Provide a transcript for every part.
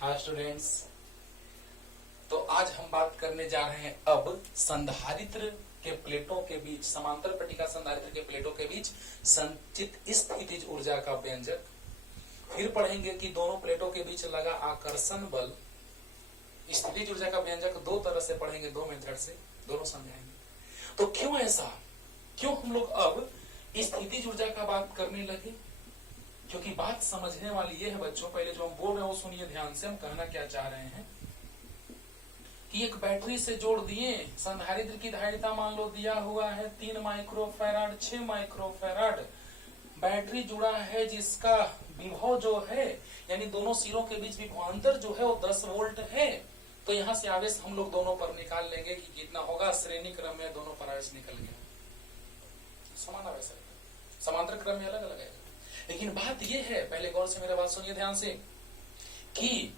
Hi students. तो आज हम बात करने जा रहे हैं अब संधारित्र के प्लेटों के बीच, समांतर पट्टिका संधारित्र के प्लेटों के बीच संचित स्थितिज ऊर्जा का व्यंजक। फिर पढ़ेंगे कि दोनों प्लेटों के बीच लगा आकर्षण बल। स्थितिज ऊर्जा का व्यंजक दो तरह से पढ़ेंगे, दो मेथड से, दोनों समझाएंगे। तो क्यों ऐसा, क्यों हम लोग अब स्थितिज ऊर्जा का बात करने लगे? क्योंकि बात समझने वाली ये है बच्चों, पहले जो हम बोल रहे हैं वो सुनिए ध्यान से। हम कहना क्या चाह रहे हैं कि एक बैटरी से जोड़ दिए, संधारित्र की धारिता मान लो दिया हुआ है 3 माइक्रोफैराड 6 माइक्रोफैराड। बैटरी जुड़ा है जिसका विभव जो है, यानी दोनों सिरों के बीच विभवांतर जो है वो 10 वोल्ट है। तो यहाँ से आवेश हम लोग दोनों पर निकाल लेंगे कि कितना होगा। श्रेणी क्रम में दोनों पर आवेश निकल गया, समान आवेश है, समांतर क्रम में अलग अलग है। लेकिन बात यह है, पहले गौर से मेरा बात सुनिए ध्यान से, कि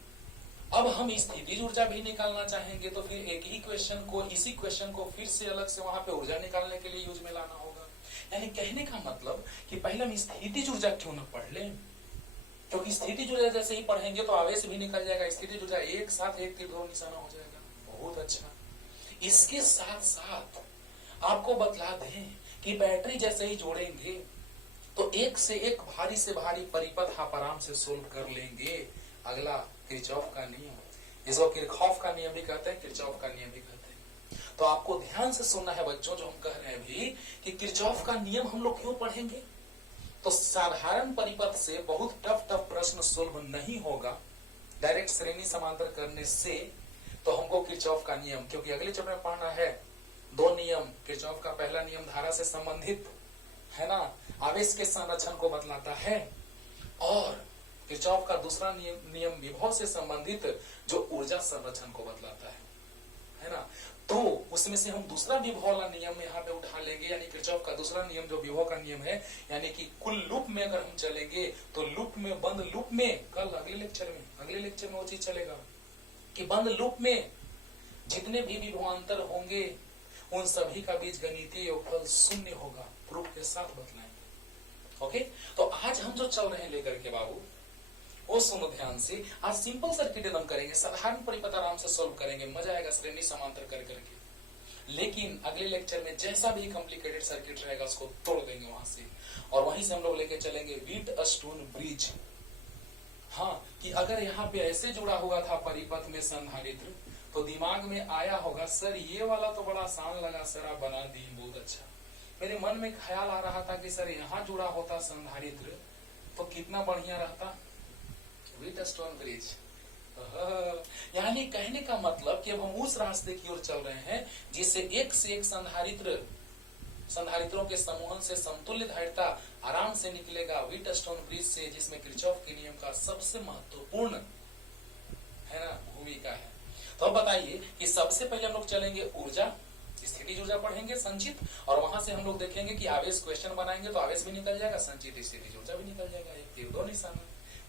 अब हम स्थितिज ऊर्जा भी निकालना चाहेंगे तो फिर एक ही क्वेश्चन को, इसी क्वेश्चन को फिर से अलग से वहां पे ऊर्जा निकालने के लिए यूज में लाना होगा। यानी कहने का मतलब कि पहले हम स्थितिज ऊर्जा क्यों न पढ़ लें, क्योंकि स्थितिज ऊर्जा जैसे ही पढ़ेंगे तो आवेश भी निकल जाएगा। स्थितिज ऊर्जा एक साथ एक तीर दो निशाना हो जाएगा। बहुत अच्छा। इसके साथ साथ आपको बतला दें कि बैटरी जैसे ही जोड़ेंगे तो एक से एक भारी से भारी परिपथ आप आराम से सोल्व कर लेंगे। अगला किरचॉफ का नियम, इसको किरचॉफ का नियम भी कहते हैं, किरचॉफ का नियम भी कहते हैं। तो आपको ध्यान से सुनना है बच्चों, जो हम कह रहे हैं भी कि किरचॉफ का नियम हम लोग क्यों पढ़ेंगे। तो साधारण परिपथ से बहुत टफ प्रश्न सोल्व नहीं होगा डायरेक्ट श्रेणी समांतर करने से। तो हमको किरचॉफ का नियम, क्योंकि अगले चैप्टर में पढ़ना है दो नियम। किरचॉफ का पहला नियम धारा से संबंधित है ना, आवेश के संरक्षण को बतलाता है, और किरचॉफ का दूसरा नियम विभव से संबंधित जो ऊर्जा संरक्षण को बतलाता है ना। तो उसमें से हम दूसरा विभव वाला नियम यहाँ पे उठा लेंगे, यानी किरचॉफ का दूसरा नियम जो विभव का नियम है, यानी कि कुल लूप में अगर हम चलेंगे तो लूप में, बंद लूप में, कल अगले लेक्चर में वो चीज चलेगा कि बंद लूप में जितने भी विभवांतर होंगे उन सभी का बीजगणितीय योगफल 0 होगा। प्रूफ के साथ बतलाएंगे। ओके, तो आज हम जो चल रहे हैं लेकर के बाबू, वो सुनो ध्यान से। आज सिंपल सर्किट एकदम करेंगे, साधारण परिपथ आराम से सोल्व करेंगे, मजा आएगा श्रेणी समांतर कर करके। लेकिन अगले लेक्चर में जैसा भी कॉम्प्लिकेटेड सर्किट रहेगा उसको तोड़ देंगे वहां से, और वहीं से हम लोग लेके चलेंगे व्हीटस्टोन ब्रिज। हाँ, कि अगर यहाँ पे ऐसे जुड़ा हुआ था परिपथ में संधारित्र, तो दिमाग में आया होगा सर ये वाला तो बड़ा आसान लगा सर, आप बना दी, बहुत अच्छा। मेरे मन में ख्याल आ रहा था कि सर यहाँ जुड़ा होता संधारित्र तो कितना बढ़िया रहता, व्हीटस्टोन ब्रिज। यानी कहने का मतलब कि अब हम उस रास्ते की ओर चल रहे हैं जिससे एक से एक संधारित्रों के समूहन से समतुल्य धारिता आराम से निकलेगा व्हीटस्टोन ब्रिज से, जिसमें किरचॉफ के नियम का सबसे महत्वपूर्ण है ना भूमिका है। तो अब बताइए कि सबसे पहले हम लोग चलेंगे ऊर्जा, स्थितिज ऊर्जा पढ़ेंगे संचित, और वहां से हम लोग देखेंगे कि आवेश क्वेश्चन बनाएंगे तो आवेश भी निकल जाएगा, संचित स्थितिज ऊर्जा भी निकल जाएगा, एक तीर दो निशाना।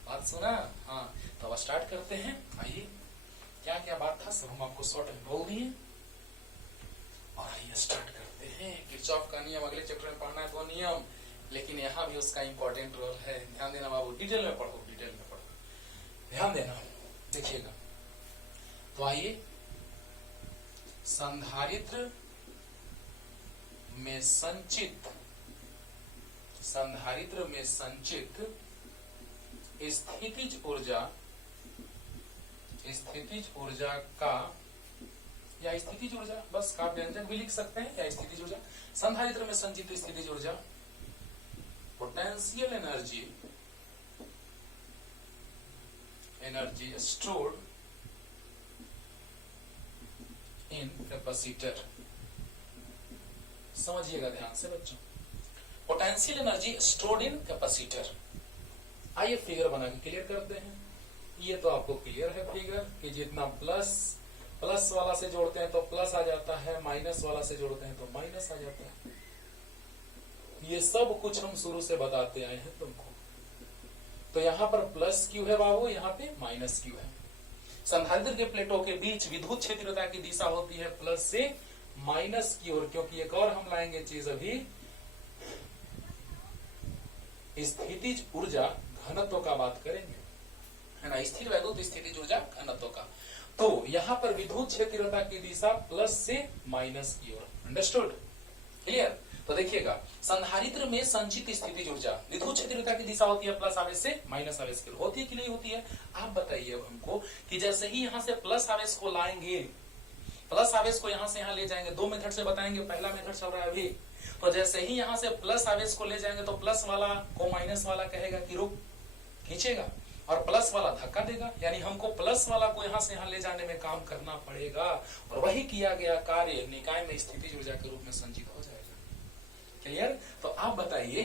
बात सुना? हाँ, तो अब स्टार्ट करते हैं। आइए, क्या क्या बात था सब हम आपको शॉर्ट में बोल दिए, और आइए स्टार्ट करते हैं। किरचॉफ का नियम अगले चैप्टर में पढ़ना है, दो नियम, लेकिन यहाँ भी उसका इंपॉर्टेंट रोल है। ध्यान देना बाबू, डिटेल में पढ़ो, ध्यान देना, देखिएगा। तो आइए, संधारित्र में संचित स्थितिज ऊर्जा का, या स्थितिज ऊर्जा बस का व्यंजक भी लिख सकते हैं, या स्थितिज ऊर्जा, संधारित्र में संचित स्थितिज ऊर्जा potential energy stored in capacitor. समझिएगा ध्यान से बच्चों, potential energy stored in capacitor. आइए फिगर बना के क्लियर करते हैं। ये तो आपको क्लियर है फिगर कि जितना प्लस वाला से जोड़ते हैं तो प्लस आ जाता है, माइनस वाला से जोड़ते हैं तो माइनस आ जाता है। ये सब कुछ हम शुरू से बताते आए हैं तुमको। तो यहाँ पर प्लस क्यू है बाबू, यहाँ पे माइनस क्यू है। संधारित्र के प्लेटों के बीच विद्युत क्षेत्रता की दिशा होती है प्लस से माइनस की ओर, क्योंकि एक और हम लाएंगे चीज अभी, स्थितिज ऊर्जा घनत्व का बात करेंगे। है ना, स्थिर वैद्युत स्थितिज ऊर्जा घनत्व का। तो यहाँ पर विद्युत क्षेत्रता की दिशा प्लस से माइनस की ओर। Understood, clear. तो देखिएगा, संधारित्र में संचित स्थितिज ऊर्जा विद्युत क्षेत्रता की दिशा होती है प्लस आवेश से माइनस आवेश की ओर। होती है कि नहीं होती है? आप बताइए अब हमको कि जैसे ही यहाँ से प्लस आवेश को लाएंगे, प्लस आवेश को यहाँ से यहाँ ले जाएंगे, दो मेथड से बताएंगे, पहला मेथड चल रहा है अभी। तो जैसे ही यहाँ से प्लस आवेश को ले जाएंगे तो प्लस वाला को माइनस वाला कहेगा कि रुक, खींचेगा, और प्लस वाला धक्का देगा, यानी हमको प्लस वाला को यहाँ से यहाँ ले जाने में काम करना पड़ेगा, और वही किया गया कार्य निकाय में स्थितिज ऊर्जा के रूप में संचित हो जाएगा। क्लियर। तो आप बताइए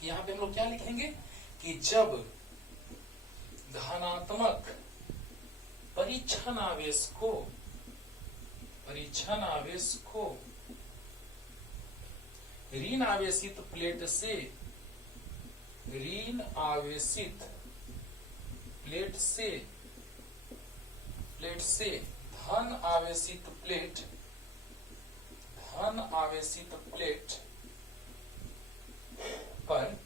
कि यहाँ पे हम लोग क्या लिखेंगे कि जब धनात्मक परीक्षण आवेश को ऋण आवेशित प्लेट से धन आवेशित प्लेट पर,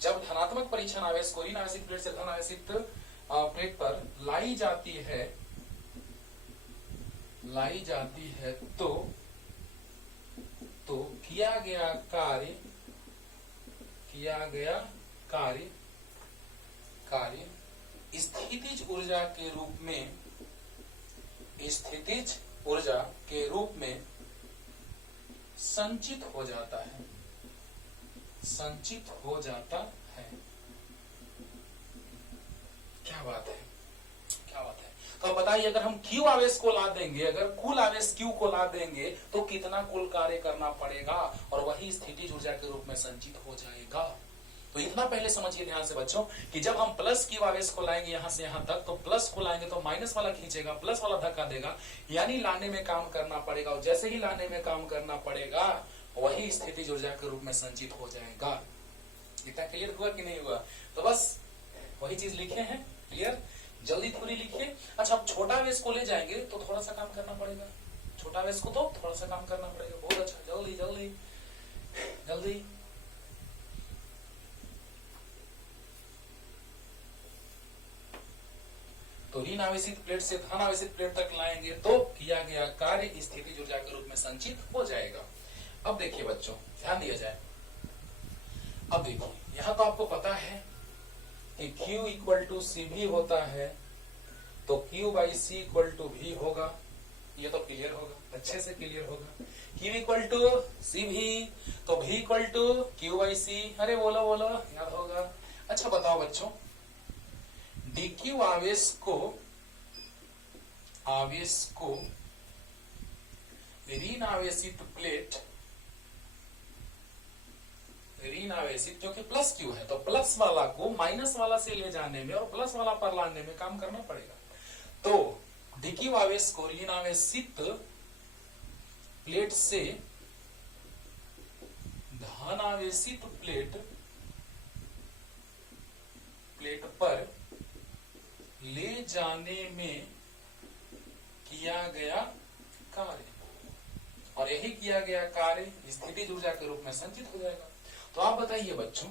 जब धनात्मक परीक्षण आवेश को ऋण आवेशित प्लेट से धन आवेशित प्लेट पर लाई जाती है तो किया गया कार्य स्थितिज ऊर्जा के रूप में संचित हो जाता है। क्या बात है। तो बताइए, अगर हम Q आवेश को ला देंगे, अगर कुल आवेश Q को ला देंगे तो कितना कुल कार्य करना पड़ेगा, और वही स्थितिज ऊर्जा के रूप में संचित हो जाएगा। तो इतना पहले समझिए ध्यान से बच्चों कि जब हम प्लस Q आवेश को लाएंगे यहाँ से यहाँ तक, तो प्लस को लाएंगे तो माइनस वाला खींचेगा, प्लस वाला धक्का देगा, यानी लाने में काम करना पड़ेगा, और जैसे ही लाने में काम करना पड़ेगा वही स्थितिज ऊर्जा के रूप में संचित हो जाएगा। इतना क्लियर हुआ कि नहीं हुआ? तो बस वही चीज लिखे हैं। क्लियर, जल्दी थोड़ी लिखिए। अच्छा, अब छोटा आवेश को ले जाएंगे तो थोड़ा सा काम करना पड़ेगा, छोटा आवेश को तो थोड़ा सा काम करना पड़ेगा। बहुत अच्छा, जल्दी जल्दी जल्दी। तो ऋण आवेशित प्लेट से धन आवेशित प्लेट तक लाएंगे तो किया गया कार्य स्थितिज ऊर्जा के रूप में संचित हो जाएगा। अब देखिए बच्चों, ध्यान दिया जाए। अब देखिए, यहाँ तो आपको पता है कि Q इक्वल टू सी भी होता है, तो Q by C equal to V होगा। ये तो क्लियर होगा, अच्छे से क्लियर होगा। Q इक्वल टू सी भी, तो V equal to Q by C. अरे बोलो, याद होगा। अच्छा बताओ बच्चों, dq आवेश को ऋण आवेशित जो कि प्लस Q है, तो प्लस वाला को माइनस वाला से ले जाने में और प्लस वाला पर लाने में काम करना पड़ेगा। तो dq आवेश को ऋण आवेशित प्लेट से धन आवेशित प्लेट पर ले जाने में किया गया कार्य, और यही किया गया कार्य स्थितिज ऊर्जा के रूप में संचित हो जाएगा। तो आप बताइए बच्चों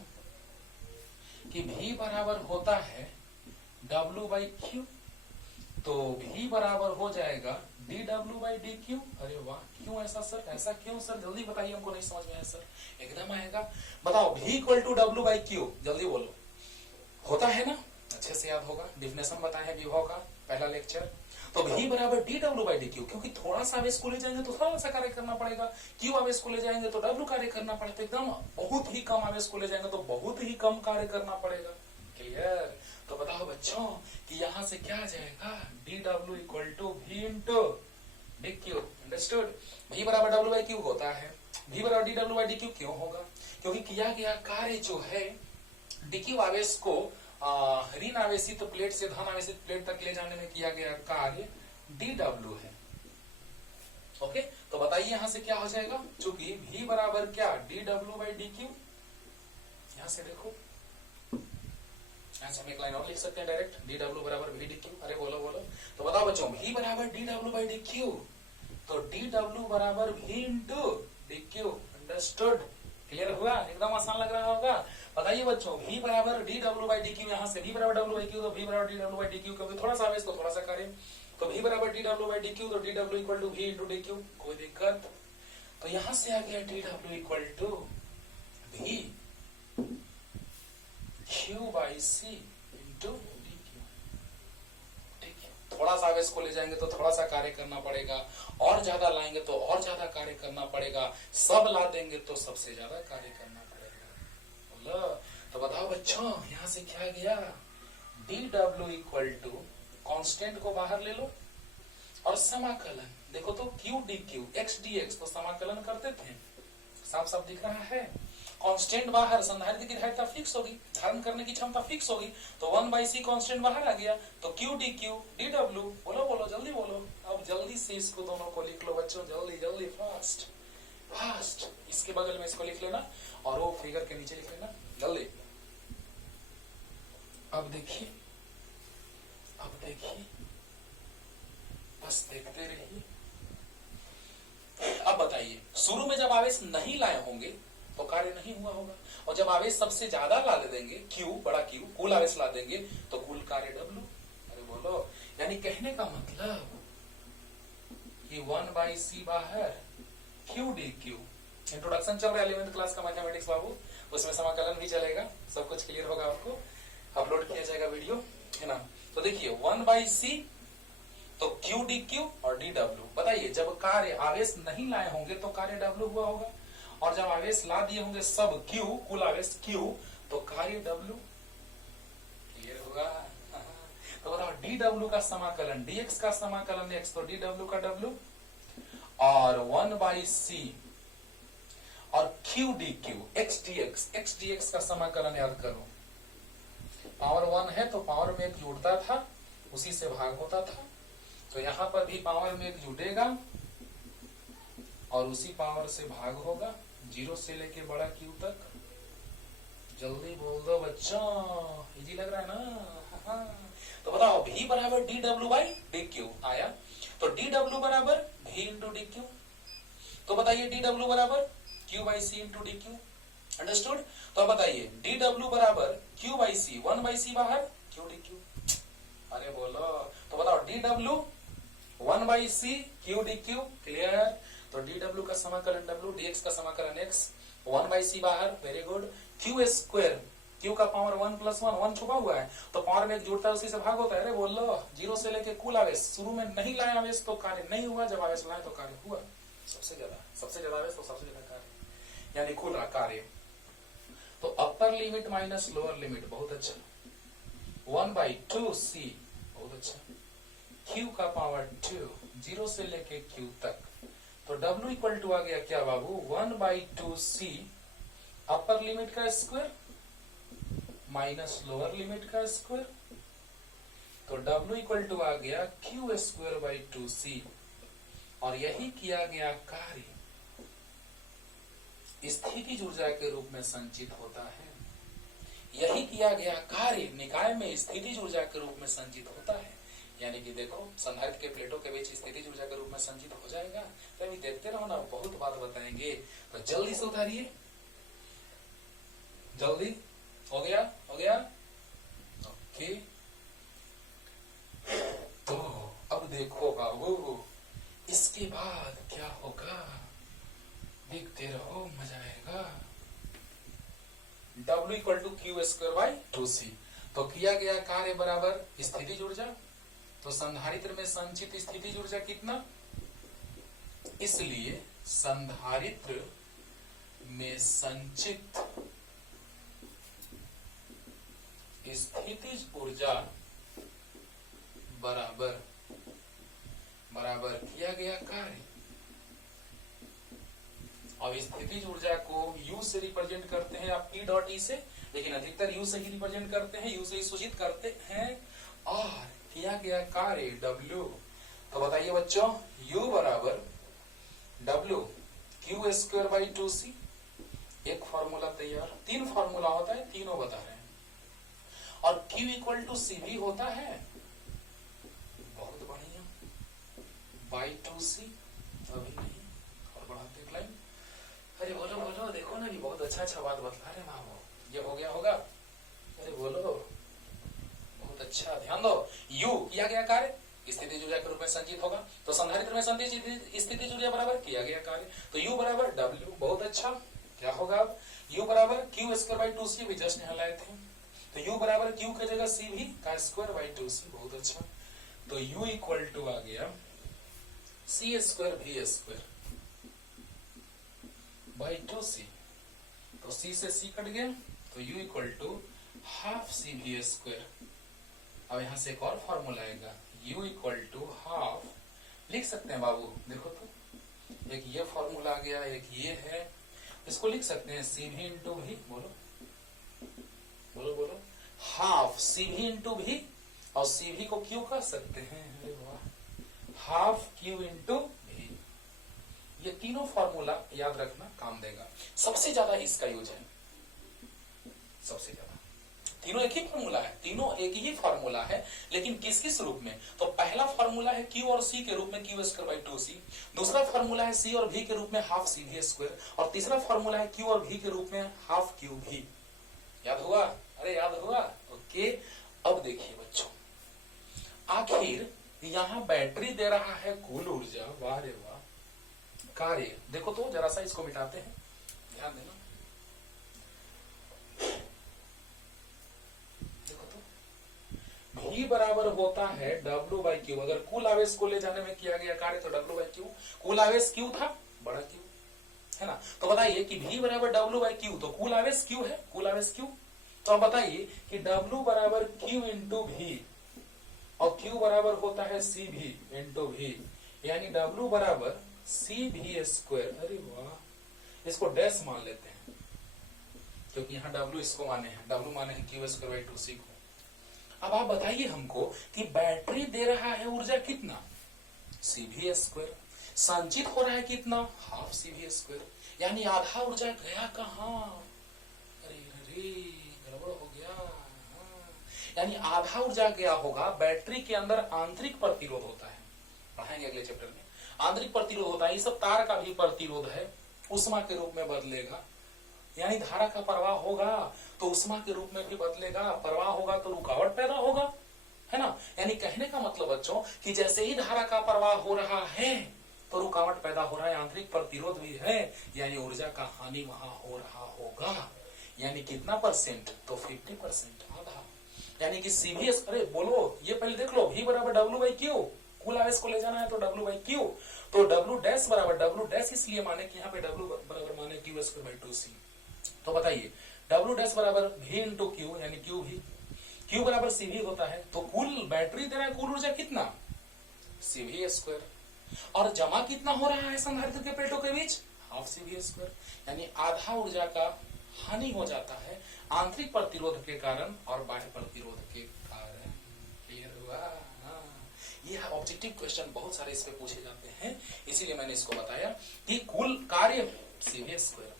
कि V बराबर होता है W बाई Q, तो V बराबर हो जाएगा dW बाई dQ। अरे वाह, क्यों ऐसा सर? ऐसा क्यों सर? जल्दी बताइए, हमको नहीं समझ में आया सर। एकदम आएगा। बताओ, V equal to W by Q, जल्दी बोलो। होता है ना, अच्छे से याद होगा, डिफिनेशन बताए हैं विभव का, पहला लेक्चर। तो V बराबर dW बाई dQ, क्योंकि थोड़ा सा आवेश को ले जाएंगे तो थोड़ा सा कार्य करना पड़ेगा, Q आवेश को ले जाएंगे तो W कार्य करना पड़ेगा, एकदम बहुत ही कम आवेश को ले जाएंगे तो बहुत ही कम कार्य करना पड़ेगा। क्लियर। तो बताओ बच्चों कि यहाँ से क्या आ जाएगा, dW equal to V into dQ। Understood. V बराबर W बाई Q होता है, V बराबर dW बाई dQ क्यों होगा? क्योंकि किया गया कार्य जो है dQ आवेश को ऋण आवेशित प्लेट से धन आवेशित प्लेट तक ले जाने में किया गया कार्य dW है। ओके, तो बताइए यहां से क्या हो जाएगा, चूंकि V बराबर क्या dW बाई dQ। यहां से देखो, हम एक लाइन और लिख सकते हैं डायरेक्ट, dW बराबर V dQ। अरे बोलो। तो बताओ बच्चों, V बराबर dW बाई dQ, तो dW बराबर V into dQ। Understood, clear हुआ? एकदम आसान लग रहा होगा। बताइए बच्चों, v बराबर D W by D Q, यहाँ से v बराबर डब्ल्यू बाई क्यू, तो v बराबर D W by D Q, क्योंकि थोड़ा सा आवेश तो थोड़ा सा कार्य, तो v बराबर D W by D Q, तो D W equal to v into D Q, कोई दिक्कत? तो यहां से आ गया D W equal to v Q by C into D Q. ठीक है, थोड़ा सा आवेश को ले जाएंगे तो थोड़ा सा कार्य करना पड़ेगा, और ज्यादा लाएंगे तो और ज्यादा कार्य करना पड़ेगा, सब ला देंगे तो सबसे ज्यादा कार्य करना पड़ेगा। बोलो तो बताओ बच्चों, यहां से क्या गया? D W equal to constant को बाहर ले लो और समाकलन, देखो तो Q D Q X D X, तो समाकलन करते थे, साफ साफ दिख रहा है। कांस्टेंट बाहर, संधारित्र की धारिता फिक्स होगी, धारण करने की क्षमता फिक्स होगी, तो 1/c कांस्टेंट बाहर आ गया, तो Q D Q D W, बोलो बोलो जल्दी बोलो। अब जल्दी से इसको दोनों को लिख लो बच्चों, जल्दी जल्दी, फास्ट फास्ट। इसके बगल में इसको लिख लेना और वो फिगर के नीचे लिख लेना जल्दी। अब देखिए, अब देखिए, बस देखते रहिए। अब बताइए, शुरू में जब आवेश नहीं लाए होंगे तो कार्य नहीं हुआ होगा, और जब आवेश सबसे ज्यादा ला देंगे, क्यू बड़ा क्यू, कुल आवेश ला देंगे तो कुल कार्य डब्ल्यू। अरे बोलो, यानी कहने का मतलब कि 1/c बाहर क्यू डी क्यू। इंट्रोडक्शन चल रहा है 11th क्लास का मैथमेटिक्स बाबू, उसमें समाकलन भी चलेगा, सब कुछ क्लियर होगा, आपको अपलोड किया जाएगा वीडियो, है ना। तो देखिए 1/c तो क्यू डी क्यू और डी डब्ल्यू। बताइए, जब कार्य आवेश नहीं लाए होंगे तो कार्य डब्ल्यू हुआ होगा, और जब आवेश ला दिए होंगे सब क्यू, कुल आवेश क्यू, तो कार्य डब्ल्यू। क्लियर होगा? तो बताओ, डी डब्ल्यू का समाकलन डीएक्स का समाकलन एक्स, तो डी डब्ल्यू का डब्ल्यू, और 1/c और Q D Q X D x का समाकलन याद करो। पावर 1 है तो पावर में एक जुड़ता था, उसी से भाग होता था, तो यहां पर भी पावर में एक जुटेगा और उसी पावर से भाग होगा, 0 से लेके बड़ा क्यू तक। जल्दी बोल दो बच्चों, इजी लग रहा है ना? तो बताओ, v बराबर D W by D Q आया, तो डी डब्ल्यू बराबर v इंटू डी क्यू। तो बताइए डी डब्ल्यू बराबर Q by C into D Q, understood? तो बताइए डी डब्ल्यू बराबर क्यू बाई सी, 1/c बाहर क्यू डी क्यू। अरे बोलो, तो बताओ D W 1/c Q D Q, clear? तो डी डब्ल्यू का समाकलन डब्ल्यू, डीएक्स का समाकलन एक्स, 1/c बाहर, very good. Q square, Q का पावर 1 + 1, 1 छुपा हुआ है तो पावर में एक जुड़ता है, उसी से भाग होता है। अरे बोल लो, 0 से लेके कुल आवेश, शुरू में नहीं लाए आवेश तो कार्य नहीं हुआ, जब आवेश लाए तो कार्य हुआ। सबसे ज्यादा आवेश तो सबसे ज्यादा कार्य, यानी कुल कार्य। तो upper limit minus lower limit, बहुत अच्छा। 1/2c, बहुत अच्छा। q का पावर 2, 0 से लेके q तक, तो w इक्वल टू आ गया क्या बाबू? 1/2c अपर लिमिट का स्क्वायर माइनस लोअर लिमिट का स्क्वायर, तो w इक्वल टू आ गया q स्क्वायर बाई 2c, और यही किया गया कार्य स्थितिज ऊर्जा के रूप में संचित होता है। यही किया गया कार्य निकाय में स्थितिज ऊर्जा के रूप में संचित होता है। यानी कि देखो, संधारित्र के प्लेटों के बीच स्थितिज ऊर्जा के रूप में संचित हो जाएगा। तो अभी देखते रहो ना, बहुत बात बताएंगे, तो जल्दी से उतारिए, जल्दी। हो गया, हो गया, ओके। तो अब देखो बाबू, इसके बाद क्या होगा, देखते रहो, मजा आएगा। W equal to Q square by 2c, तो किया गया कार्य बराबर स्थितिज ऊर्जा, तो संधारित्र में संचित स्थितिज ऊर्जा कितना? इसलिए संधारित्र में संचित स्थितिज ऊर्जा बराबर किया गया कार्य। अब स्थितिज ऊर्जा को U से रिप्रेजेंट करते हैं आप P.E से, लेकिन अधिकतर U से ही रिप्रेजेंट करते हैं, U से ही सूचित करते हैं। और किया गया कार्य W, तो बताइए बच्चों, U बराबर W Q square by 2c। एक फॉर्मूला तैयार, 3 फॉर्मूला होता है, तीनों बता रहे हैं। और Q इक्वल टू C भी होता है, बहुत बढ़िया, बाई 2c। अभी नहीं, और बढ़ाते लाइन, अरे बोलो बोलो, देखो ना, ये बहुत अच्छा बात बतला रहे मामो। ये हो गया होगा? अरे बोलो, बहुत अच्छा, ध्यान दो। यू किया गया कार्य स्थितिज ऊर्जा के रूप में संचित होगा, तो संधारित्र में स्थितिज ऊर्जा बराबर किया गया कार्य, तो यू बराबर डब्ल्यू। बहुत अच्छा, क्या होगा अब? यू बराबर क्यू स्क्वायर बाई टू सी, भी जस्ट यहाँ लाए थे, तो यू बराबर क्यू की जगह सी भी का स्क्वायर बाई टू सी। बहुत अच्छा, तो यू इक्वल टू आ गया C square V square by two C, तो सी से सी कट गया, तो U equal to half C V square. अब यहां से एक और फॉर्मूला आएगा, u इक्वल टू हाफ, लिख सकते हैं बाबू, देखो तो, एक ये फॉर्मूला आ गया, एक ये है, इसको लिख सकते हैं सी भी इंटू भी, बोलो बोलो बोलो, हाफ सी भी इंटू भी, और सी भी को क्यू कह सकते हैं, अरे वाह, हाफ क्यू इंटू भी। ये तीनों फॉर्मूला याद रखना, काम देगा। सबसे ज्यादा इसका यूज है, सबसे ज्यादा। तीनों एक ही फॉर्मूला है, तीनों एक ही फॉर्मूला है, लेकिन किस किस रूप में? तो पहला फॉर्मूला है Q और C के रूप में क्यू स्क्वायर बाई टू सी, दूसरा फॉर्मूला है C और V के रूप में हाफ सी भी स्क्वायर, और तीसरा फॉर्मूला है Q और V के रूप में हाफ क्यू भी। याद हुआ? अरे याद हुआ, ओके। अब देखिए बच्चों, आखिर यहाँ बैटरी दे रहा है कुल ऊर्जा, वाह रे वाह, कार्य देखो तो, जरा सा इसको मिटाते हैं, ध्यान देना, V बराबर होता है W बाई क्यू। अगर कुल आवेश को ले जाने में किया गया कार्य तो W बाई क्यू, कुल आवेश क्यू था, बड़ा क्यू है ना, तो बताइए कि V बराबर W बाई क्यू, तो कुल आवेश क्यू है, कुल आवेश क्यू, तो अब बताइए कि W बराबर क्यू इंटू भी, और क्यू बराबर होता है सी भी इंटू भी, यानी W बराबर सी भी स्क्वायर। अरे वाह, इसको डैश मान लेते हैं, क्योंकि यहाँ W इसको माने हैं, W माने हैं क्यू स्क्वायर बाई टू सी को। अब आप बताइए हमको कि बैटरी दे रहा है ऊर्जा कितना, सी भी स्क्वायर, संचित हो रहा है कितना, हाफ सी भी स्क्वायर, यानी आधा ऊर्जा गया कहाँ? अरे अरे गड़बड़ हो गया, यानी आधा ऊर्जा गया होगा। बैटरी के अंदर आंतरिक प्रतिरोध होता है, पढ़ाएंगे अगले चैप्टर में, आंतरिक प्रतिरोध होता है, ये सब तार का भी प्रतिरोध है, उष्मा के रूप में बदलेगा, यानी धारा का प्रवाह होगा तो उष्मा के रूप में भी बदलेगा, प्रवाह होगा तो रुकावट पैदा होगा, है ना। यानी कहने का मतलब बच्चों कि जैसे ही धारा का प्रवाह हो रहा है तो रुकावट पैदा हो रहा है, आंतरिक प्रतिरोध भी है, यानी ऊर्जा का हानि वहां हो रहा होगा। यानी कितना परसेंट? तो 50%, आधा। यानी कि सीबीएस, अरे बोलो, ये पहले देख लो, V बराबर W बाई क्यू, कुल आवेश को ले जाना है तो W बाई क्यू, तो W डैश बराबर, W डैश इसलिए माने कि यहाँ पे W बराबर माने Q square by two C, तो बताइए W डैश बराबर V इंटू क्यू, यानी क्यू भी, क्यू बराबर सी भी होता है, तो कुल बैटरी दे रहा है, कुल ऊर्जा कितना, सी भी स्क्वायर, और जमा कितना हो रहा है संधारित्र के प्लेटों के बीच, हाफ सी भी स्क्वायर, यानी आधा ऊर्जा का हानि हो जाता है आंतरिक प्रतिरोध के कारण और बाह्य प्रतिरोध के कारण। क्लियर हुआ? ये ऑब्जेक्टिव क्वेश्चन बहुत सारे इस पे पूछे जाते हैं, इसीलिए मैंने इसको बताया कि कुल कार्य सी भी स्क्वायर,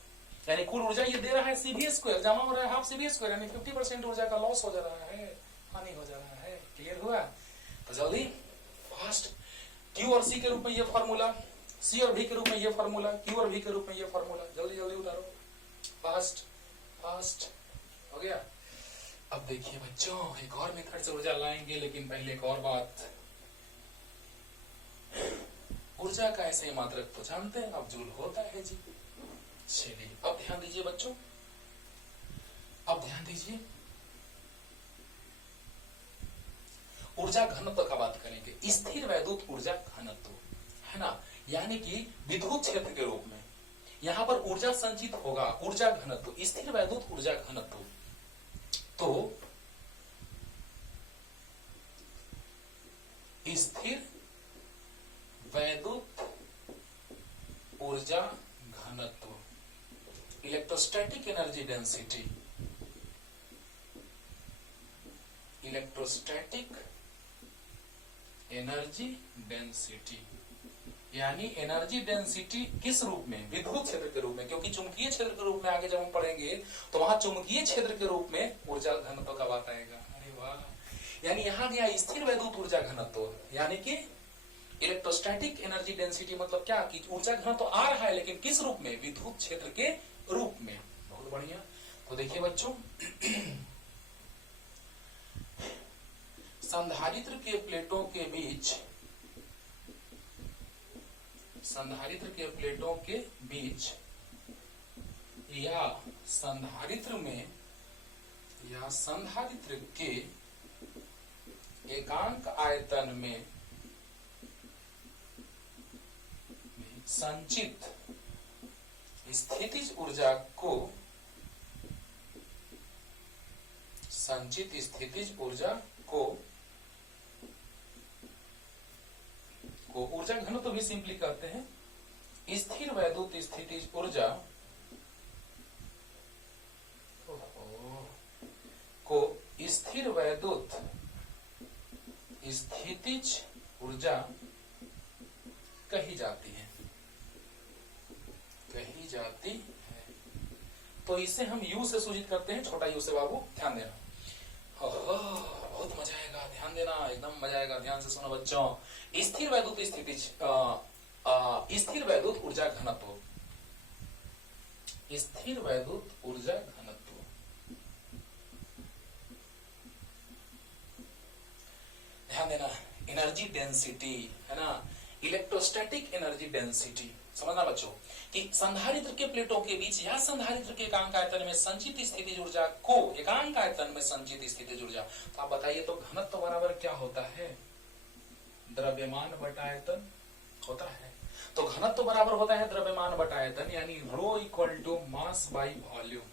यानी कुल ऊर्जा ये दे रहा है सी भी स्क्वायर, जमा हो रहा है हाफ सी भी स्क्वायर, यानी 50% ऊर्जा का लॉस हो जा रहा है, हानि हो जा रहा है। क्लियर हुआ? तो जल्दी फास्ट, क्यू और सी के रूप में ये फॉर्मूला, सी और भी के रूप में ये फॉर्मूला, क्यू और भी के रूप में ये फॉर्मूला, जल्दी जल्दी उतारो, फास्ट फास्ट, हो गया। अब देखिए बच्चों, एक और मेथड से ऊर्जा लाएंगे, लेकिन पहले एक और बात, ऊर्जा का ऐसे मात्रक तो जानते हैं, अब जूल होता है जी। चलिए अब ध्यान दीजिए बच्चों, अब ध्यान दीजिए, ऊर्जा घनत्व का बात करेंगे, स्थिर वैद्युत ऊर्जा घनत्व, है ना, यानी कि विद्युत क्षेत्र के रूप में यहां पर ऊर्जा संचित होगा, ऊर्जा घनत्व, स्थिर वैद्युत ऊर्जा घनत्व, तो स्थिर वैद्युत ऊर्जा घनत्व, electrostatic energy density, electrostatic energy density, यानी एनर्जी डेंसिटी किस रूप में, विद्युत क्षेत्र के रूप में, क्योंकि चुंबकीय क्षेत्र के रूप में आगे जब हम पढ़ेंगे तो वहां चुंबकीय क्षेत्र के रूप में ऊर्जा घनत्व का बात आएगा। अरे वाह, यानी यहां गया स्थिर वैद्युत ऊर्जा घनत्व, यानी कि इलेक्ट्रोस्टैटिक एनर्जी डेंसिटी मतलब क्या कि ऊर्जा घनत्व तो आ रहा है लेकिन किस रूप में, विद्युत क्षेत्र के रूप में। बहुत बढ़िया। तो देखिए बच्चों, संधारित्र के प्लेटों के बीच, संधारित्र के प्लेटों के बीच या संधारित्र में या संधारित्र के एकांक आयतन में संचित स्थितिज ऊर्जा को, संचित स्थितिज ऊर्जा को ऊर्जा घनत्व तो भी सिंपली कहते हैं, स्थिर वैद्युत स्थितिज ऊर्जा को स्थिर वैद्युत स्थितिज ऊर्जा कही जाती है, कही जाती है। तो इसे हम यू से सूचित करते हैं, छोटा यू से बाबू, ध्यान देना। बहुत मजा आएगा, ध्यान देना, एकदम मजा आएगा, ध्यान से सुनो बच्चों। स्थिर वैद्युत स्थितिज, स्थिर वैद्युत ऊर्जा घनत्व, स्थिर वैद्युत ऊर्जा घनत्व, ध्यान देना। एनर्जी डेंसिटी है ना, इलेक्ट्रोस्टैटिक एनर्जी डेंसिटी, समझना बच्चों कि संधारित्र के प्लेटों के बीच या संधारित्र के एकांक आयतन में संचित स्थितिज ऊर्जा को, एकांक आयतन में संचित स्थितिज ऊर्जा, तो आप बताइए तो घनत्व बराबर क्या होता है, द्रव्यमान बटा आयतन होता है। तो घनत्व बराबर होता है द्रव्यमान बटा आयतन, यानी rho equal to mass by volume.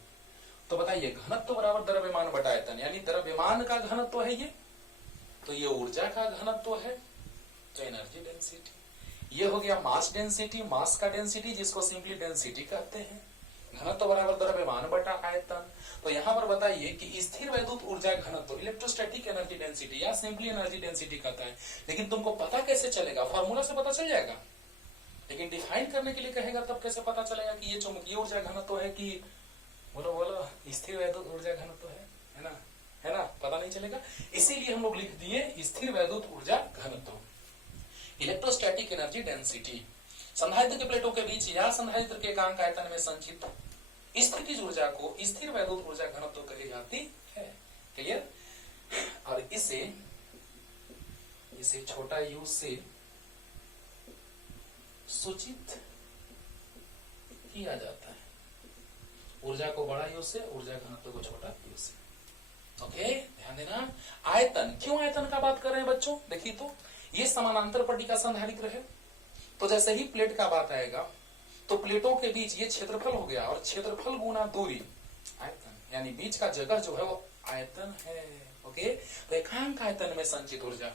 तो बताइए घनत्व बराबर द्रव्यमान बटा आयतन, यानी द्रव्यमान का घनत्व है ये, तो ये ऊर्जा का घनत्व है, तो एनर्जी डेंसिटी। ये हो गया मास डेंसिटी, मास का डेंसिटी जिसको सिंपली डेंसिटी कहते हैं। घनत्व बराबर द्रव्यमान बटा आयतन। तो यहाँ पर बताइए कि स्थिर वैद्युत ऊर्जा घनत्व, इलेक्ट्रोस्टैटिक एनर्जी डेंसिटी या सिंपली एनर्जी डेंसिटी कहता है। लेकिन तुमको पता कैसे चलेगा, फॉर्मूला से पता चल जाएगा, लेकिन डिफाइन करने के लिए कहेगा तब कैसे पता चलेगा कि ये चुंबकीय ऊर्जा घनत्व है कि बोलो बोलो स्थिर वैद्युत ऊर्जा घनत्व है ना, है ना, पता नहीं चलेगा। इसीलिए हम लोग लिख दिए स्थिर वैद्युत ऊर्जा घनत्व, इलेक्ट्रोस्टैटिक एनर्जी डेंसिटी। संधारित्र के प्लेटों के बीच या संधारित्र के एकांक आयतन में संचित स्थितिज ऊर्जा को स्थिर वैद्युत ऊर्जा घनत्व कही जाती है। क्लियर। और इसे छोटा यू से सूचित किया जाता है, ऊर्जा को बड़ा यू से, ऊर्जा घनत्व को छोटा यू से। ओके, ध्यान देना। आयतन, क्यों आयतन का बात कर रहे हैं बच्चों, देखिए तो ये समानांतर पट्टी का संधारित्र है, तो जैसे ही प्लेट का बात आएगा तो प्लेटों के बीच ये क्षेत्रफल हो गया, और क्षेत्रफल गुना दूरी आयतन, यानी बीच का जगह जो है वो आयतन है। ओके, तो एकांक आयतन में संचित ऊर्जा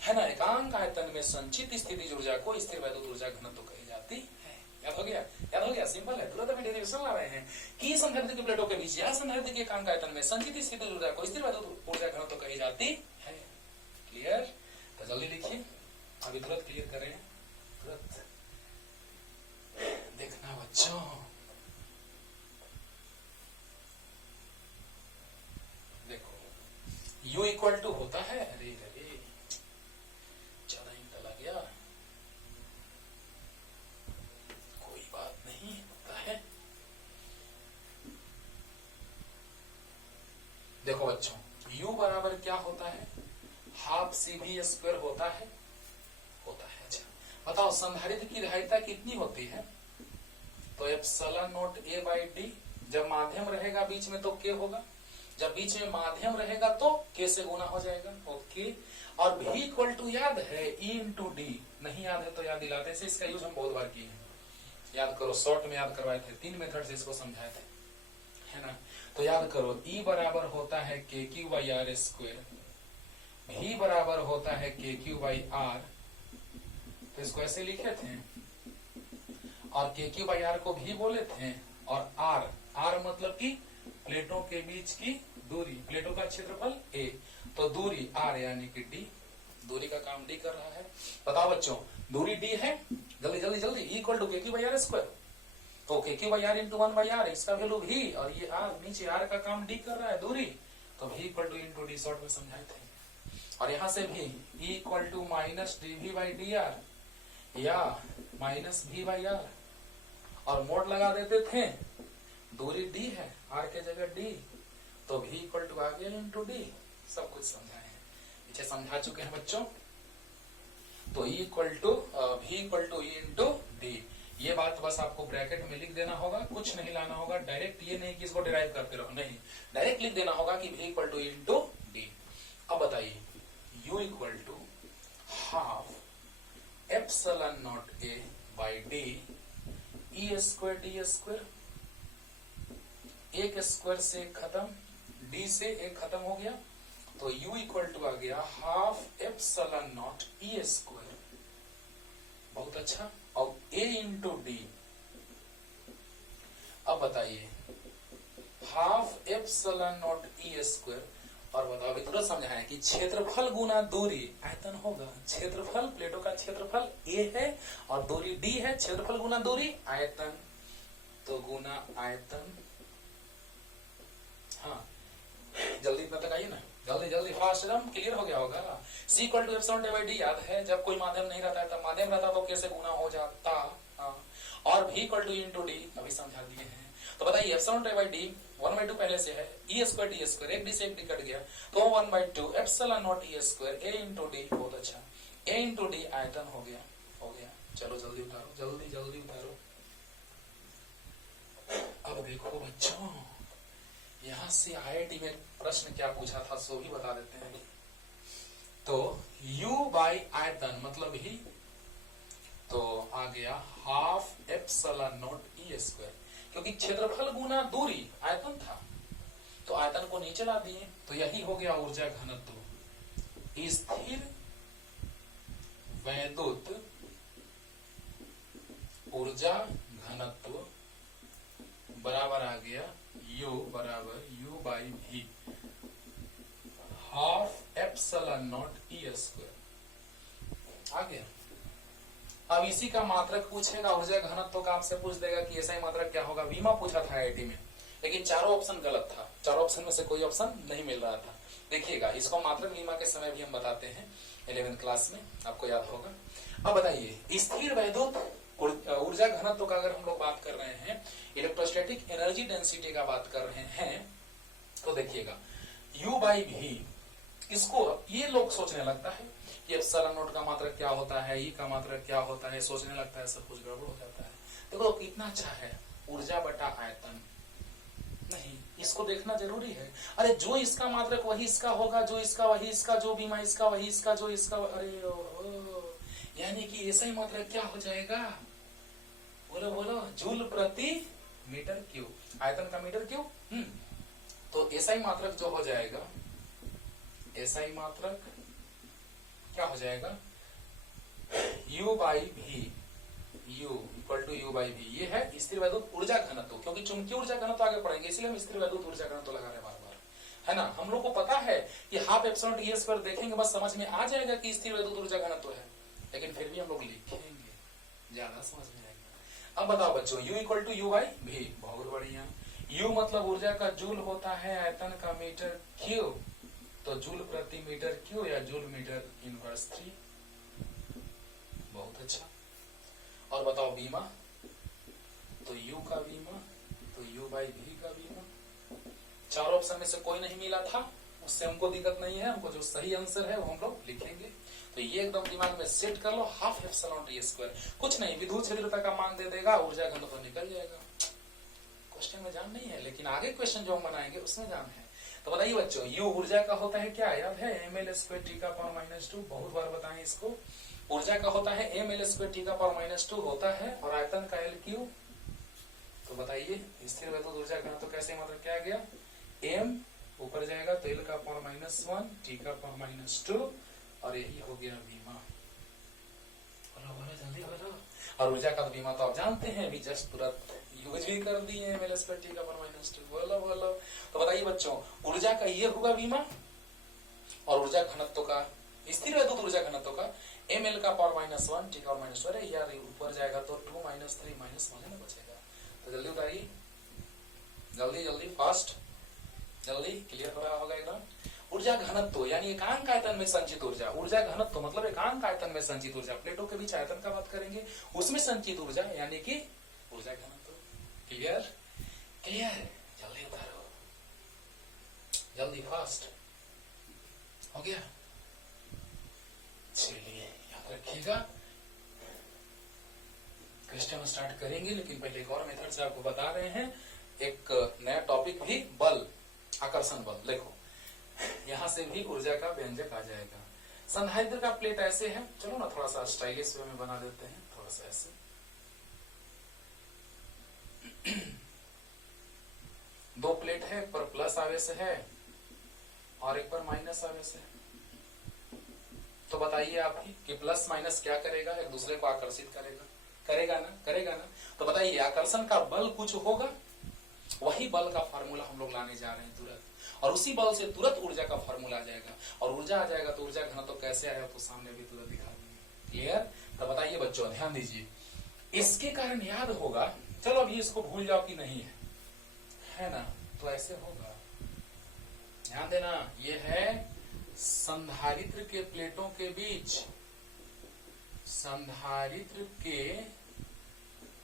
है ना, एकांक आयतन में संचित स्थितिज ऊर्जा को स्थिर वैद्युत ऊर्जा घनत्व कही जाती है। याद हो गया, याद हो गया, सिंपल है, तुरंत अभी डेरिवेशन ला रहे हैं कि संधारित्र की प्लेटों के बीच या संधारित्र के एकांक आयतन में संचित स्थितिज ऊर्जा को स्थिर वैद्युत ऊर्जा घनत्व कही जाती है। क्लियर। तो जल्दी लिखिए, अभी तुरंत क्लियर कर रहे हैं, तुरंत देखना बच्चों। देखो U इक्वल टू होता है, अरे अरे ज्यादा इंटर लग गया, कोई बात नहीं, होता है। देखो बच्चों, U बराबर क्या होता है, हाफ CV स्क्वायर होता है। अच्छा बताओ संधारित्र की धारिता कितनी होती है, तो epsilon not A by D. जब माध्यम रहेगा बीच में तो K होगा, जब बीच में माध्यम रहेगा तो K से गुना हो जाएगा। ओके, और V इक्वल टू याद है E इंटू डी, नहीं याद है तो याद दिलाते से, इसका यूज हम बहुत बार किए हैं, याद करो, शॉर्ट में याद करवाए थे, 3 मेथड से इसको समझाए थे, है ना। तो याद करो E बराबर होता है K Q by R square, V बराबर होता है के क्यू बाई आर, तो इसको ऐसे लिखे थे, और के क्यू बाई आर को भी बोले थे, और आर, आर मतलब कि प्लेटों के बीच की दूरी, प्लेटों का क्षेत्रफल A, तो दूरी R यानी कि D, दूरी का काम D कर रहा है। बताओ बच्चों, दूरी D है, जल्दी जल्दी जल्दी, equal to K Q by R square, तो K Q by R into 1 by R, इसका वैल्यू V, और ये R नीचे R का काम D कर रहा है दूरी, तो V equal to into D short में समझाए थे। और यहां से भी E equal to minus dv by dr या माइनस v बाई r, और मोड लगा देते थे, दूरी d है, r के जगह d, तो v इक्वल टू आ गया इंटू d। सब कुछ समझाए हैं, पीछे समझा चुके हैं बच्चों। तो E equal to v equal to E into d, ये बात बस आपको ब्रैकेट में लिख देना होगा, कुछ नहीं लाना होगा, डायरेक्ट ये नहीं कि इसको डिराइव करते रहो, नहीं, डायरेक्ट लिख देना होगा कि v equal to E into d। अब बताइए u equal to half epsilon not a by d e square D square, एक स्क्वायर से एक खत्म, d से एक खत्म हो गया, तो u इक्वल टू आ गया half epsilon naught e square. बहुत अच्छा। और a इंटू डी, अब बताइए half epsilon naught e square, और बताओ अभी तुरंत समझाए कि क्षेत्रफल गुना दूरी आयतन होगा। क्षेत्रफल, प्लेटों का क्षेत्रफल a है और दूरी d है, क्षेत्रफल गुना दूरी आयतन, तो गुना आयतन। हाँ जल्दी इतना तक आइए ना, जल्दी जल्दी फास्ट, एकदम क्लियर हो गया होगा। C equal to epsilon D by D याद है, जब कोई माध्यम नहीं रहता है, तब माध्यम रहता तो कैसे गुना हो जाता। और v equal to into D अभी समझा दिए हैं। तो बताइए एप्सिलॉन डी बाई डी 1/2 पहले से है, e स्क्वायर डी स्क्वायर, एक डी से एक डी कट गया, तो 1/2 epsilon naught e square a into D. बहुत अच्छा, a इंटू डी आयतन हो गया, हो गया। चलो जल्दी उतारो, जल्दी जल्दी उतारो। अब देखो बच्चों, यहां से IIT में प्रश्न क्या पूछा था सो भी बता देते हैं। तो u बाई आयतन मतलब ही, तो आ गया half epsilon naught e square, क्योंकि क्षेत्रफल गुना दूरी आयतन था, तो आयतन को नीचे ला दिए, तो यही हो गया ऊर्जा घनत्व। स्थिर वैद्युत ऊर्जा घनत्व बराबर आ गया u बराबर u by v half epsilon naught e square. आ गया। अब इसी का मात्रक पूछेगा, ऊर्जा घनत्व का आपसे पूछ देगा कि ऐसा ही मात्रक क्या होगा। वीमा पूछा था IIT में, लेकिन चारों ऑप्शन गलत था, चारों ऑप्शन में से कोई ऑप्शन नहीं मिल रहा था। देखिएगा इसको मात्रक वीमा के समय भी हम बताते हैं 11th क्लास में, आपको याद होगा। अब बताइए स्थिर वैद्युत ऊर्जा घनत्व का अगर हम लोग बात कर रहे हैं, इलेक्ट्रोस्टैटिक एनर्जी डेंसिटी का बात कर रहे हैं, तो देखिएगा u बाई v, इसको ये लोग सोचने लगता है कि एप्सिलॉन नॉट का मात्रक क्या होता है, ई का मात्रक क्या होता है, सोचने लगता है, सब कुछ गड़बड़ हो जाता है। देखो कितना अच्छा है, ऊर्जा बटा आयतन, नहीं इसको देखना जरूरी है। अरे जो इसका मात्रक वही इसका होगा, जो इसका वही इसका, जो बीमा इसका वही इसका, जो इसका, अरे यानी कि ऐसा ही मात्रक क्या हो जाएगा, बोलो बोलो, जूल प्रति मीटर क्यूब, आयतन का मीटर क्यूब। तो ऐसा ही मात्रक जो हो जाएगा, ऐसा ही मात्रक क्या हो जाएगा, u by V, u equal to u by V. ये है स्थिर वैद्युत ऊर्जा घनत्व, क्योंकि चुंबकीय ऊर्जा घनत्व आगे पढ़ेंगे, इसलिए हम स्थिर वैद्युत ऊर्जा घनत्व लगा रहे हैं बार बार, है ना। हम लोग को पता है कि हाफ एप्सिलॉन डी स्क्वायर देखेंगे बस समझ में आ जाएगा कि स्थिर वैद्युत ऊर्जा घनत्व है, लेकिन फिर भी हम लोग लिखेंगे, ज्यादा समझ में आएगा। अब बताओ बच्चों, u equal to u by V, बहुत बढ़िया। u मतलब ऊर्जा का जूल होता है, आयतन का मीटर क्यूब, तो जूल प्रति मीटर क्यूब या जूल मीटर इनवर्स 3। बहुत अच्छा। और बताओ बीमा, तो u का बीमा, तो u बाई v का बीमा। चारों ऑप्शन में से कोई नहीं मिला था, उससे हमको दिक्कत नहीं है, हमको जो सही आंसर है वो हम लोग लिखेंगे। तो ये एकदम दिमाग में सेट कर लो, हाफ एप्सिलॉन डी स्क्वायर, कुछ नहीं, विद्युत क्षेत्रफल का मान दे देगा, ऊर्जा घनत्व निकल जाएगा। क्वेश्चन में जान नहीं है, लेकिन आगे क्वेश्चन जो हम बनाएंगे उसमें जान है। तो बताइए बच्चों, u ऊर्जा का होता है क्या, याद है, ml स्क्वायर टी का पावर -2, बहुत बार बताएं इसको। ऊर्जा का होता है ml स्क्वायर टी का पावर -2 होता है, और आयतन का L क्यूब। तो बताइए स्थिर वैद्युत ऊर्जा घनत्व कैसे, मतलब क्या गया, m ऊपर जाएगा तो L का पावर -1 टी का पावर -2, और यही हो गया बीमा। बोलो बोलो जल्दी बोलो। और ऊर्जा का बीमा तो आप जानते हैं, अभी जस्ट तुरंत यूज भी कर दिए, ml स्क्वायर टी का पावर -2। बोलो बोलो। तो बताइए बच्चों, ऊर्जा का ये होगा बीमा, और ऊर्जा घनत्व का, स्थिर वैद्युत ऊर्जा घनत्व का ml का पावर -1 टी का पावर -2, अरे यार ऊपर जाएगा तो 2 - 3 -1 ना बचेगा। तो जल्दी उतारिए, जल्दी जल्दी फास्ट, जल्दी, क्लियर हो रहा होगा एकदम। ऊर्जा घनत्व यानी एकांक आयतन में संचित ऊर्जा, ऊर्जा घनत्व मतलब एकांक आयतन में संचित ऊर्जा, प्लेटों के बीच आयतन का बात करेंगे, उसमें संचित ऊर्जा यानी कि ऊर्जा घनत्व। क्लियर? क्लियर? जल्दी उतारो, जल्दी, फास्ट हो गया। चलिए याद रखिएगा, क्वेश्चन स्टार्ट करेंगे, लेकिन पहले एक और मेथड से आपको बता रहे हैं, एक नया टॉपिक भी, बल, आकर्षण बल। देखो यहां से भी ऊर्जा का व्यंजक आ जाएगा। संधारित्र का प्लेट ऐसे है, चलो ना थोड़ा सा स्टाइलिश वे में बना देते हैं, थोड़ा सा ऐसे। दो प्लेट है, एक पर प्लस आवेश है और एक पर माइनस आवेश है। तो बताइए आप ही कि प्लस माइनस क्या करेगा, एक दूसरे को आकर्षित करेगा, करेगा ना, करेगा ना। तो बताइए आकर्षण का बल कुछ होगा, वही बल का फार्मूला हम लोग लाने जा रहे हैं तुरंत, और उसी बल से तुरंत ऊर्जा का फार्मूला आ जाएगा, और ऊर्जा आ जाएगा तो ऊर्जा घनत्व तो कैसे आया तो सामने भी तुरंत दिखा देंगे। क्लियर? तो बताइए बच्चों ध्यान दीजिए, इसके कारण याद होगा, चलो अभी इसको भूल जाओ कि नहीं है ना, तो ऐसे होगा, ध्यान देना, ये है संधारित्र के प्लेटों के बीच, संधारित्र के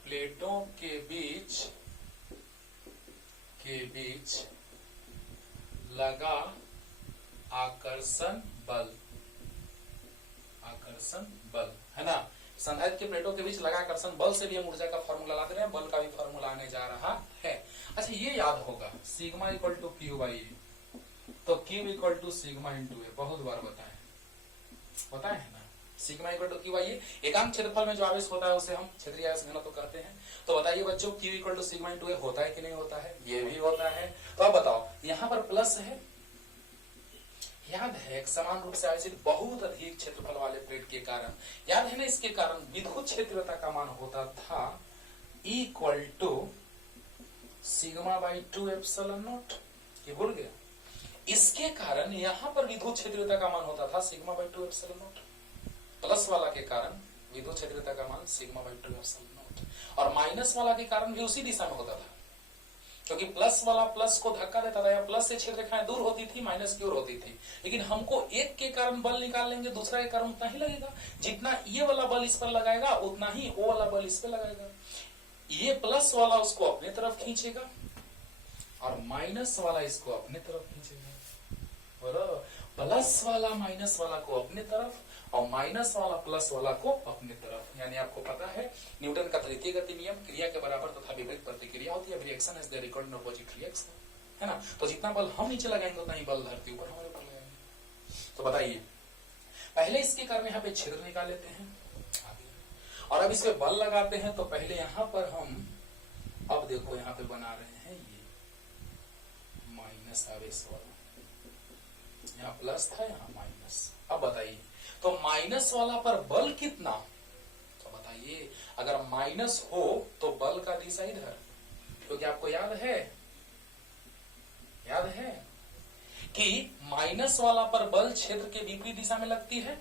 प्लेटों के बीच लगा आकर्षण बल, आकर्षण बल है ना। संधारित्र के प्लेटों के बीच लगा आकर्षण बल से भी हम ऊर्जा का फॉर्मूला ला दे रहे हैं, बल का भी फॉर्मूला आने जा रहा है। अच्छा ये याद होगा, sigma equal to Q by A, तो Q equal to sigma into A, बहुत बार बताए है ना, sigma equal to Q by A. एकांक क्षेत्रफल में जो आवेश होता है उसे हम क्षेत्रीय आवेश घनत्व तो कहते हैं। तो बताइए बच्चों Q equal to sigma into A होता है कि नहीं होता है? ये भी होता है। तो अब बताओ, यहाँ पर प्लस है, याद है एक समान रूप से आवेशित बहुत अधिक क्षेत्रफल वाले प्लेट के कारण, याद है ना, इसके कारण विद्युत क्षेत्रता का मान होता था equal to sigma by 2 epsilon not. ये भूल गया? इसके कारण यहाँ पर विद्युत क्षेत्रता का मान होता था sigma by 2 epsilon not, plus वाला के कारण विद्युत क्षेत्रता का मान सिग्मा बाई 2 एप्सिलॉन नॉट, और माइनस वाला के कारण भी उसी दिशा में होता था, क्योंकि प्लस वाला प्लस को धक्का देता था, या प्लस से क्षेत्र रेखाएं दूर होती थी, माइनस की ओर होती थी। लेकिन हमको एक के कारण बल निकाल लेंगे, दूसरा के कारण उतना ही लगेगा, जितना ये वाला बल इस पर लगाएगा उतना ही वो वाला बल इस पर लगाएगा। ये प्लस वाला उसको अपने तरफ खींचेगा और माइनस वाला इसको अपने तरफ खींचेगा, बराबर। प्लस वाला माइनस वाला को अपने तरफ और माइनस वाला प्लस वाला को अपने तरफ। यानी आपको पता है न्यूटन का तृतीय गति नियम, क्रिया के बराबर तथा विपरीत प्रतिक्रिया होती है, reaction is the recording opposite reaction, है ना। तो जितना बल हम नीचे लगाएंगे उतना ही बल धरती ऊपर हमारे ऊपर लगाएंगे। तो बताइए, पहले इसके कारण यहाँ पे छिद्र निकाल लेते हैं, और अब इसमें बल लगाते हैं। तो पहले यहाँ पर हम, अब देखो यहाँ पे बना रहे हैं ये माइनस आवेश वाला, यहाँ प्लस था यहाँ माइनस। अब बताइए, तो माइनस वाला पर बल कितना? तो बताइए, अगर माइनस हो तो बल का दिशा इधर, क्योंकि आपको याद है कि माइनस वाला पर बल क्षेत्र के विपरीत दिशा में लगती है।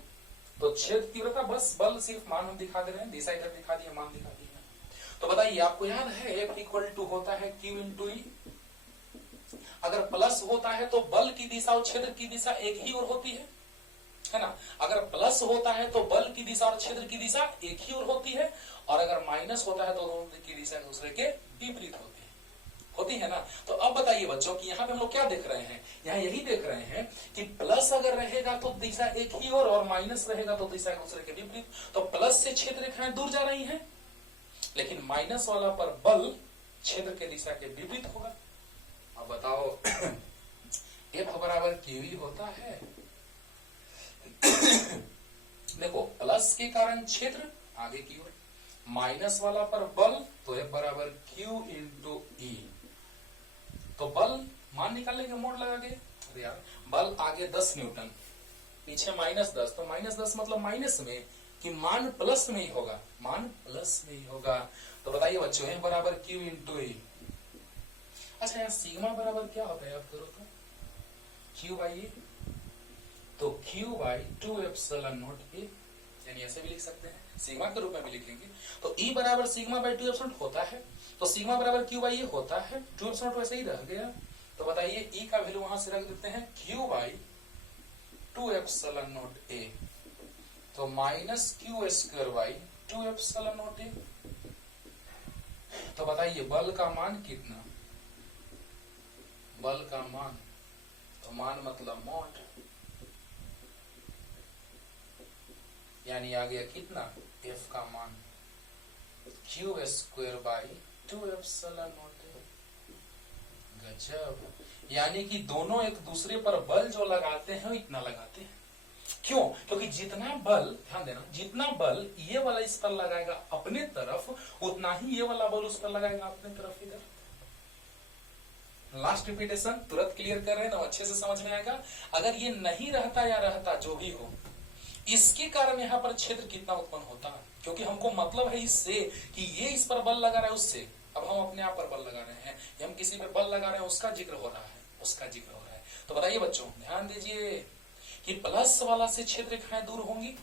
तो क्षेत्र तीव्रता, बस बल सिर्फ मान हम दिखा दे रहे हैं, दिशा इधर दिखा दिया, मान दिखा दिया। तो बताइए, आपको याद है F इक्वल टू होता है Q इंटू ई। अगर प्लस होता है तो बल की दिशा और क्षेत्र की दिशा एक ही ओर होती है ना। अगर प्लस होता है तो बल की दिशा और क्षेत्र की दिशा एक ही ओर होती है, और अगर माइनस होता है तो दोनों की दिशा दूसरे के विपरीत होती है ना। तो अब बताइए बच्चों कि यहाँ पे हम लोग क्या देख रहे हैं, यहाँ यही देख रहे हैं कि प्लस अगर रहेगा तो दिशा एक ही ओर, और माइनस रहेगा तो दिशा दूसरे के विपरीत। तो प्लस से क्षेत्र रेखाएं दूर जा रही हैं, लेकिन माइनस वाला पर बल क्षेत्र के दिशा के विपरीत होगा। अब बताओ F बराबर QE होता है। देखो, प्लस के कारण क्षेत्र आगे की ओर, माइनस वाला पर बल, तो F बराबर Q इंटू E। तो बल मान निकाल लेंगे मोड़ लगा के, अरे यार, बल आगे 10 न्यूटन, पीछे माइनस 10, तो माइनस 10 मतलब माइनस में, कि मान प्लस में ही होगा, मान प्लस में ही होगा। तो बताइए बच्चों, F बराबर Q इंटू E। अच्छा, यहाँ सिग्मा बराबर क्या होता है, आप करो तो Q बाई ए, तो Q बाई 2 एप्सिलॉन नॉट ए, यानी ऐसे भी लिख सकते हैं, सिग्मा के रूप में भी लिखेंगे। तो E बराबर सिग्मा बाई 2 एप्सिलॉन होता है, तो सिग्मा बराबर Q बाई ए होता है, 2 एप्सिलॉन वैसे ही रह गया। तो बताइए ई का वैल्यू वहां से रख देते हैं Q by 2 epsilon naught A, तो minus Q square by 2 epsilon naught A. तो बताइए बल का मान कितना, बल का मान, तो मान मतलब मॉड, यानी आ गया कितना एफ का मान Q square by 2 epsilon naught ए। गजब, यानी कि दोनों एक दूसरे पर बल जो लगाते हैं इतना लगाते हैं। क्यों? क्योंकि जितना बल, ध्यान देना, जितना बल ये वाला इस पर लगाएगा अपने तरफ, उतना ही ये वाला बल उस पर लगाएगा अपने तरफ इधर। लास्ट रिपीटेशन तुरंत क्लियर कर रहे हैं ना, अच्छे से समझ में आएगा। अगर ये नहीं रहता या रहता जो भी हो, इसके कारण यहाँ पर क्षेत्र कितना उत्पन्न होता, क्योंकि हमको मतलब है इससे कि ये इस पर बल लगा रहा है उससे, अब हम अपने आप पर बल लगा रहे हैं, या हम किसी पर बल लगा रहे हैं, उसका जिक्र हो रहा है, उसका जिक्र हो रहा है। तो बताइए बच्चों, ध्यान दीजिए कि प्लस वाला से क्षेत्र रेखाएं दूर होंगी,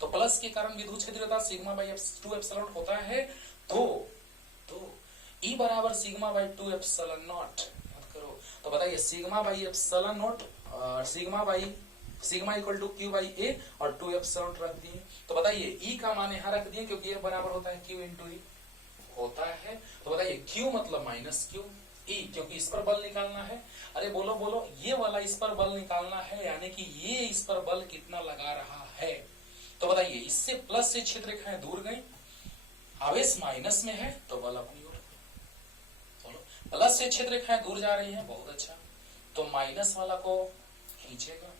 तो प्लस के कारण विद्युत क्षेत्र सिग्मा बाई 2 एप्सिलॉन होता है, तो ई बराबर सिग्मा बाई 2 एप्सिलॉन नॉट, याद करो। तो बताइए sigma by epsilon naught, sigma equal to Q by A और 2 एप्सिलॉन रख दिए। तो बताइए ई का मान यहाँ रख दिए क्योंकि ये बराबर होता है क्यू इंटू ई होता है। तो बताइए क्यू मतलब माइनस क्यू, ई क्योंकि इस पर बल निकालना है। अरे बोलो बोलो, ये वाला इस पर बल निकालना है, यानी कि ये इस पर बल कितना लगा रहा है। तो बताइए इससे प्लस से क्षेत्र रेखाएं दूर गई, आवेश माइनस में है तो बल अपनी ओर, बोलो प्लस से क्षेत्र रेखाएं दूर जा रही हैं, बहुत अच्छा, तो माइनस वाला को खींचेगा।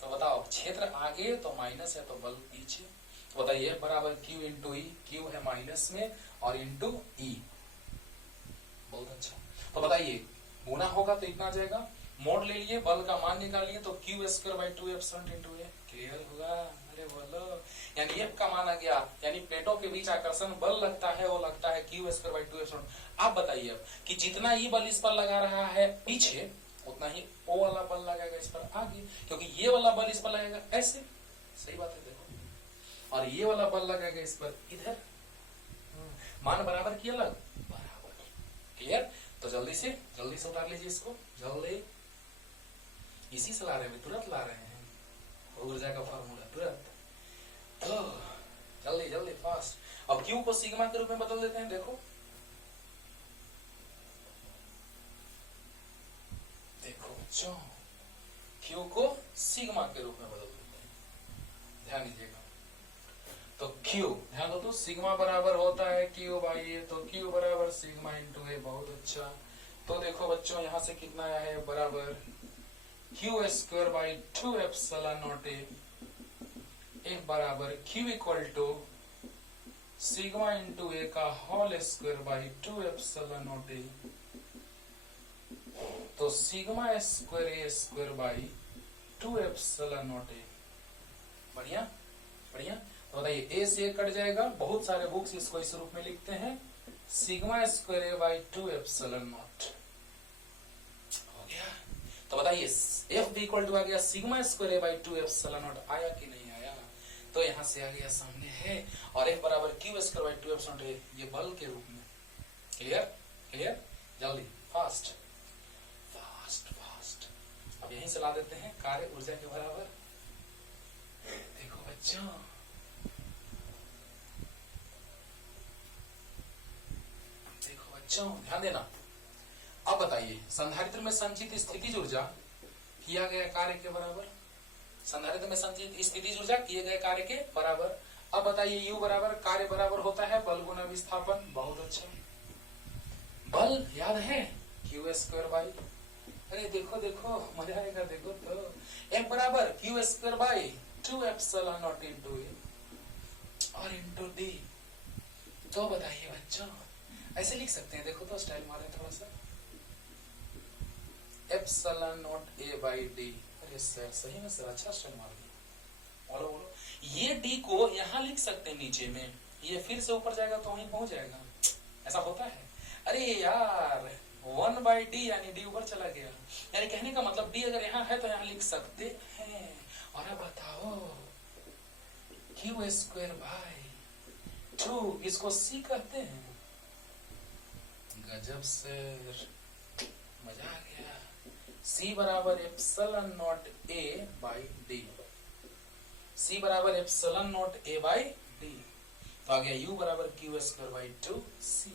तो बताओ क्षेत्र आगे तो माइनस है तो बल पीछे। तो बताइए बराबर क्यू इंटू ई, क्यू है माइनस में और इंटू ई, बहुत अच्छा। तो बताइए गुना होगा तो इतना आ जाएगा, मोड ले लिए, बल का मान निकालिए, तो Q square by 2 epsilon into A, clear होगा। अरे बोलो, यानी एफ का मान आ गया, यानी प्लेटों के बीच आकर्षण बल लगता है वो लगता है क्यू स्क्वायर बाई 2 एप्सिलॉन। आप बताइए अब कि जितना ई बल इस पर लगा रहा है पीछे, उतना ही ओ वाला बल लगाएगा इस पर आगे, क्योंकि ये वाला बल इस पर लगेगा ऐसे, सही बात है देखो, और ये वाला बल लगेगा इस पर इधर, मान बराबर किया लग बराबर, क्लियर। तो जल्दी से उतार लीजिए इसको, जल्दी, इसी से ला रहे हैं, तुरंत ला रहे हैं ऊर्जा का फॉर्मूला तुरंत, तो जल्दी जल्दी फास्ट। अब क्यू को सिग्मा के रूप में बदल देते हैं, देखो क्यू को सिग्मा के रूप में बदल देते हैं, ध्यान दीजिएगा। तो क्यू, ध्यान दो, तो सिग्मा बराबर होता है क्यू बाई ए, तो क्यू बराबर सिग्मा इंटू ए, बहुत अच्छा। तो देखो बच्चों यहाँ से कितना आया है, बराबर Q square by 2 epsilon naught A, A बराबर Q equal to sigma into A का whole square by 2 epsilon naught A, तो sigma square A square by 2 epsilon naught A, बढ़िया बढ़िया। तो बताइए ए से ए कट जाएगा, बहुत सारे बुक्स इसको इस रूप में लिखते हैं, sigma square A by 2 epsilon not, हो गया। तो बताइए एफ बी इक्वल टू आ गया sigma square A by 2 epsilon not, आया कि नहीं आया? तो यहां से आ गया, सामने है, और एफ बराबर Q square by 2 epsilon not, ये बल के रूप में, क्लियर क्लियर, जल्दी फास्ट फास्ट फास्ट। अब यहीं से ला देते हैं कार्य ऊर्जा के बराबर, देखो बच्चों, ध्यान देना। अब बताइए संधारित्र में संचित स्थितिज ऊर्जा किया गया कार्य के बराबर, संधारित्र में संचित स्थितिज ऊर्जा किए गए कार्य के बराबर। अब बताइए यू बराबर कार्य बराबर होता है बल गुना विस्थापन, बहुत अच्छा। बल याद है क्यू स्क्वायर बाई, अरे देखो देखो मजा आएगा, देखो तो एफ बराबर Q square by 2 epsilon naught into A और इंटू डी। तो बताइए बच्चों ऐसे लिख सकते हैं, देखो तो स्टाइल मारे थोड़ा सा, epsilon naught A by D. अरे सर सही में सर, अच्छा स्टाइल मार दिया, बोलो बोलो। ये डी को यहाँ लिख सकते हैं नीचे में, ये फिर से ऊपर जाएगा तो वहीं पहुंच जाएगा, ऐसा होता है। अरे यार 1 बाई डी यानी डी ऊपर चला गया, यानी कहने का मतलब डी अगर यहाँ है तो यहाँ लिख सकते हैं। और अब बताओ क्यू स्क्वायर बाई 2, इसको सी कहते हैं, गजब सर, मजा आ गया। C बराबर epsilon not A by D, C बराबर epsilon not A by D. तो आ गया U बराबर क्यू स्क्वायर बाई 2C।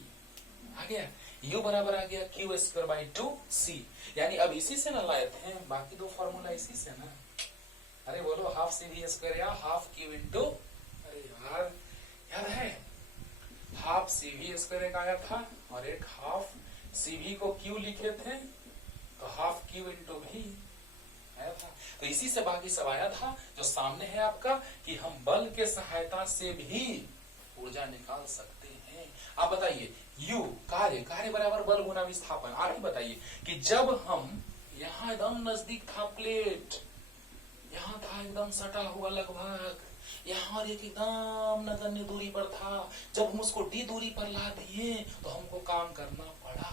आ गया U बराबर आ गया क्यू स्क्वायर बाई 2C। यानी अब इसी से ना लाए थे, बाकी दो फॉर्मूला इसी से ना। अरे बोलो हाफ सी वी स्क्वायर या हाफ क्यू इंटू, अरे यार याद है हाफ सी वी स्क्वायर एक आया था और एक हाफ सी वी को क्यू लिखे थे, तो हाफ क्यू इंटू भी आया था। तो इसी से बाकी सब आया था जो सामने है आपका, कि हम बल के सहायता से भी ऊर्जा निकाल सकते हैं। आप बताइए U कार्य, कार्य बराबर बल गुना विस्थापन। आप ही बताइए कि जब हम यहाँ एकदम नजदीक था प्लेट, यहाँ था एकदम सटा हुआ लगभग, यहाँ और एक एकदम नगण्य दूरी पर था, जब हम उसको डी दूरी पर ला दिए तो हमको काम करना पड़ा।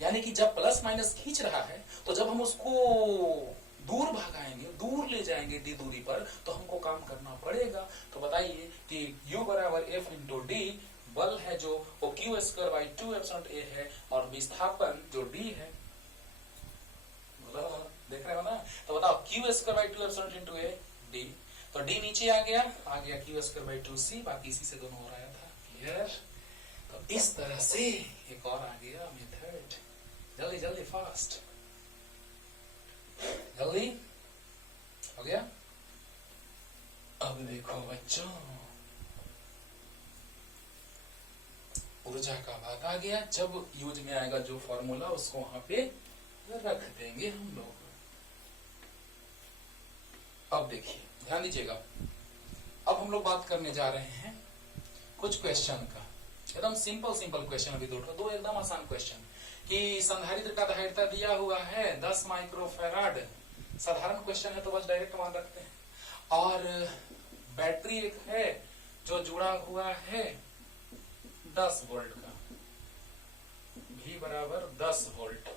यानी कि जब प्लस माइनस खींच रहा है तो जब हम उसको दूर भगाएंगे, दूर ले जाएंगे डी दूरी पर, तो हमको काम करना पड़ेगा। तो बताइए कि U बराबर F इंटू डी, बल है जो वो Q square by 2 epsilon A है, और विस्थापन जो D है, देख रहे हो ना। तो बताओ Q square by 2 epsilon into A D, तो D नीचे आ गया क्यू स्क्वायर बाई 2C, बाकी इसी से दोनों हो रहा था। क्लियर। तो इस तरह से एक और आ गया मेथड, जल्दी जल्दी फास्ट, जल्दी हो गया। अब देखो बच्चों, ऊर्जा का बात आ गया, जब यूज में आएगा जो फॉर्मूला उसको वहां पे रख देंगे हम लोग। अब देखिए ध्यान दीजिएगा, अब हम लोग बात करने जा रहे हैं कुछ क्वेश्चन का, एकदम सिंपल सिंपल क्वेश्चन। अभी दो एकदम आसान क्वेश्चन, कि संधारित्र का धारिता दिया हुआ है 10 माइक्रोफैराड, साधारण क्वेश्चन है तो बस डायरेक्ट मान रखते हैं, और बैटरी एक है जो जुड़ा हुआ है 10 वोल्ट का, V बराबर 10 वोल्ट,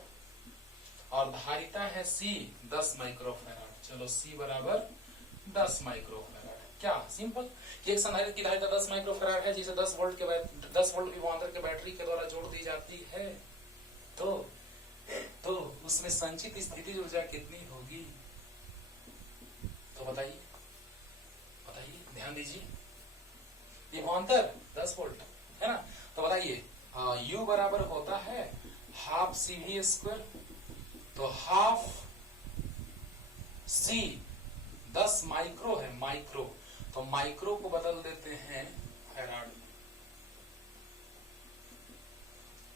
और धारिता है C 10 माइक्रोफैराड। चलो C बराबर 10 माइक्रोफैराड। क्या सिंपल, एक संधारित्र की धारिता 10 माइक्रोफैराड है, जिसे 10 वोल्ट विभवांतर के बैटरी के द्वारा जोड़ दी जाती है, तो उसमें संचित स्थितिज ऊर्जा कितनी होगी? तो बताइए ध्यान दीजिए, विभवांतर 10 वोल्ट है ना, तो बताइए U बराबर होता है हाफ सी वी स्क्वायर, तो हाफ C 10 माइक्रो है, माइक्रो, तो माइक्रो को बदल देते हैं फैराड में,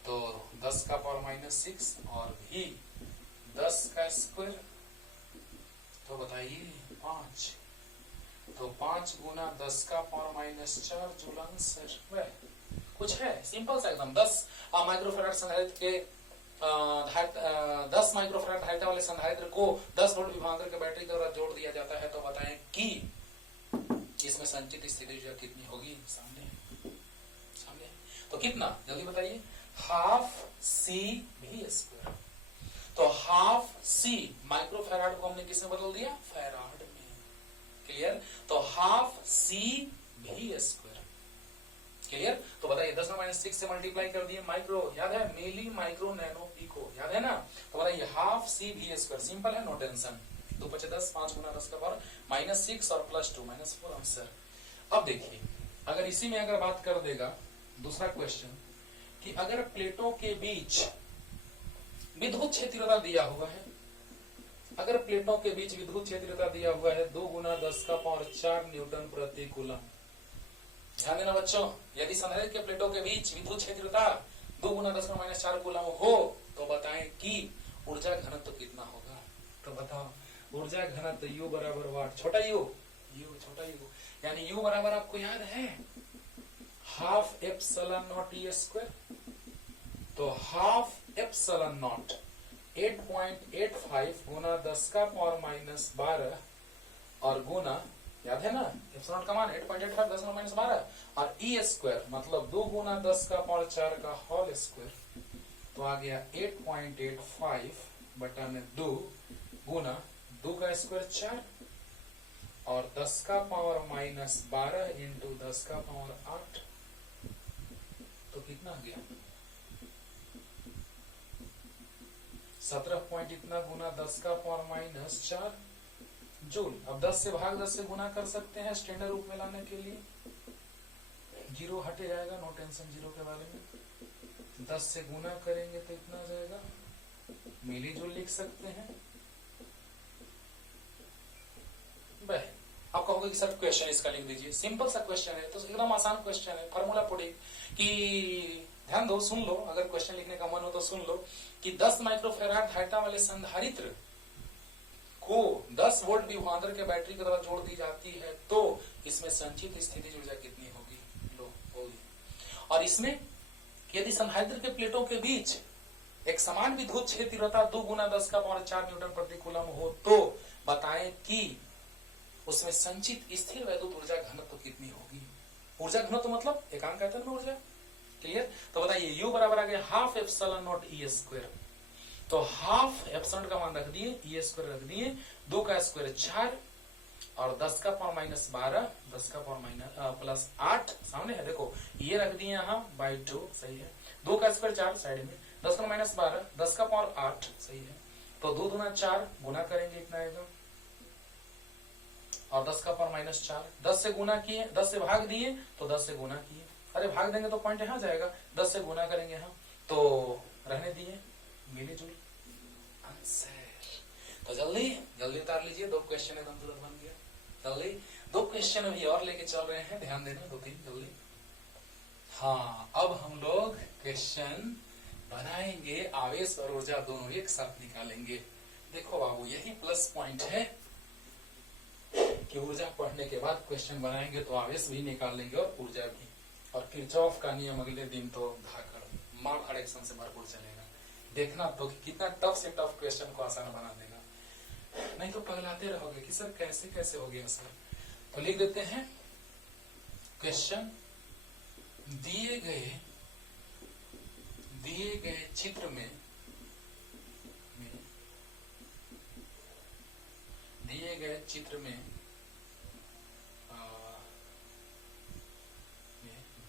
तो 10 का पावर माइनस 6 और भी 10 का स्क्वायर, तो बताइए 5, तो 5 गुना 10 का पावर माइनस 4 जूल आंसर। वह कुछ है सिंपल सा एकदम। 10 माइक्रोफैराड संधारित्र के 10 माइक्रोफैराड धारिता वाले संधारित्र को 10 वोल्ट विभवांतर के बैटरी के द्वारा जोड़ दिया जाता है, तो बताएं कि इसमें संचित स्थिति ऊर्जा कितनी होगी? सामने तो कितना, जल्दी बताइए। हाफ सी भी स्क्वायर, तो हाफ सी माइक्रोफैराड को हमने किसमें बदल दिया? फैराड में। क्लियर, तो half C V square. Clear, तो बताइए 10 में -6 से मल्टीप्लाई कर दिए, माइक्रो याद है, मिली माइक्रो नैनो पिको याद है ना, तो बताइए half C V square, simple है, नो टेंशन। 2 × 10 5 गुना 10 का पावर -6 और +2 -4 आंसर। अब देखिए अगर इसी में अगर बात कर देगा दूसरा क्वेश्चन, कि अगर प्लेटों के बीच विद्युत क्षेत्रता दिया हुआ है, अगर प्लेटों के बीच विद्युत क्षेत्रता दिया हुआ है 2 × 10 का पावर 4 न्यूटन प्रति कूलम। ध्यान देना बच्चों, यदि संधारित्र के प्लेटों के बीच विद्युत क्षेत्रता 2 × 10 का -4 कूलम हो, तो बताएं कि ऊर्जा घनत्व तो कितना होगा? तो बताओ, ऊर्जा घनत्व U बराबर वाट, छोटा U छोटा U, यानी U बराबर आपको याद है half epsilon naught E square, तो हाफ एप्सिलॉन नॉट 8.85 गुना 10 का पावर -12 और गुना, याद है ना एप्सिलॉन का मान 8.85 10 का -12 और E स्क्वायर मतलब 2 × 10 का पावर 4 का होल स्क्वायर, तो आ गया 8.85 बटा में 2 गुना 2 का स्क्वायर 4 और 10 का पावर -12 इंटू 10 का पावर 8, तो कितना आ गया? 17 पॉइंट इतना गुना 10 का पावर माइनस 4 जूल। अब 10 से भाग 10 से गुना कर सकते हैं स्टैंडर्ड रूप में लाने के लिए, जीरो हटे जाएगा, नो टेंशन जीरो के बारे में। 10 से गुना करेंगे तो इतना आ जाएगा, मिली जूल लिख सकते हैं। आप कहोगे कि सर क्वेश्चन इसका लिख दीजिए, सिंपल सा क्वेश्चन है, तो एकदम आसान क्वेश्चन है, फार्मूला पुटिंग कि ध्यान दो, सुन लो, अगर क्वेश्चन लिखने का मन हो तो सुन लो कि 10 माइक्रोफैराड धारिता वाले संधारित्र को 10 वोल्ट विभवांतर के बैटरी के द्वारा जोड़ दी जाती है तो इसमें संचित स्थितिज ऊर्जा कितनी होगी? लो होगी। और इसमें यदि संधारित्र के प्लेटों के बीच एक समान विद्युत क्षेत्र तीव्रता 2 गुना 10 का पावर 4 न्यूटन प्रति कूलम हो तो बताएं कि उसमें संचित स्थिर वैद्युत ऊर्जा घनत्व कितनी होगी? ऊर्जा घनत्व मतलब एकांक आयतन में ऊर्जा, क्लियर? तो बताइए U बराबर आ गया half epsilon naught E square, तो हाफ एप्सिलॉन का मान रख दिए, E स्क्वायर रख दिए, 2 का स्क्वायर 4 और 10 का पावर माइनस 12, 10 का पावर माइनस प्लस 8 सामने है, देखो ये रख दिए यहाँ बाई 2, सही है, 2 का स्क्वायर 4 साइड में, 10 का माइनस 12, 10 का पावर 8, सही है, तो 2 दूना 4 गुना करेंगे इतना आएगा, और 10 का पावर माइनस 4, 10 से गुना किए, 10 से भाग दिए तो 10 से गुना किए, अरे भाग देंगे तो पॉइंट यहाँ जाएगा, 10 से गुना करेंगे यहाँ तो रहने दिए, मिली जुल आंसर। तो जल्दी जल्दी उतार लीजिए, 2 क्वेश्चन एकदम तुरंत बन गया, जल्दी 2 क्वेश्चन अभी और लेके चल रहे हैं, ध्यान देना, 2-3 जल्दी। हाँ, अब हम लोग क्वेश्चन बनाएंगे, आवेश और ऊर्जा दोनों एक साथ निकालेंगे। देखो बाबू, यही प्लस पॉइंट है कि ऊर्जा पढ़ने के बाद क्वेश्चन बनाएंगे तो आवेश भी निकाल लेंगे और ऊर्जा भी, और किरचॉफ का नियम अगले दिन तो धाकड़ मार डायरेक्शन से भरपूर चलेगा। देखना तो कि कितना टफ से टफ क्वेश्चन को आसान बना देगा, नहीं तो पगलाते रहोगे कि सर कैसे कैसे हो गया सर। तो लिख देते हैं, क्वेश्चन दिए गए चित्र में दिए गए चित्र में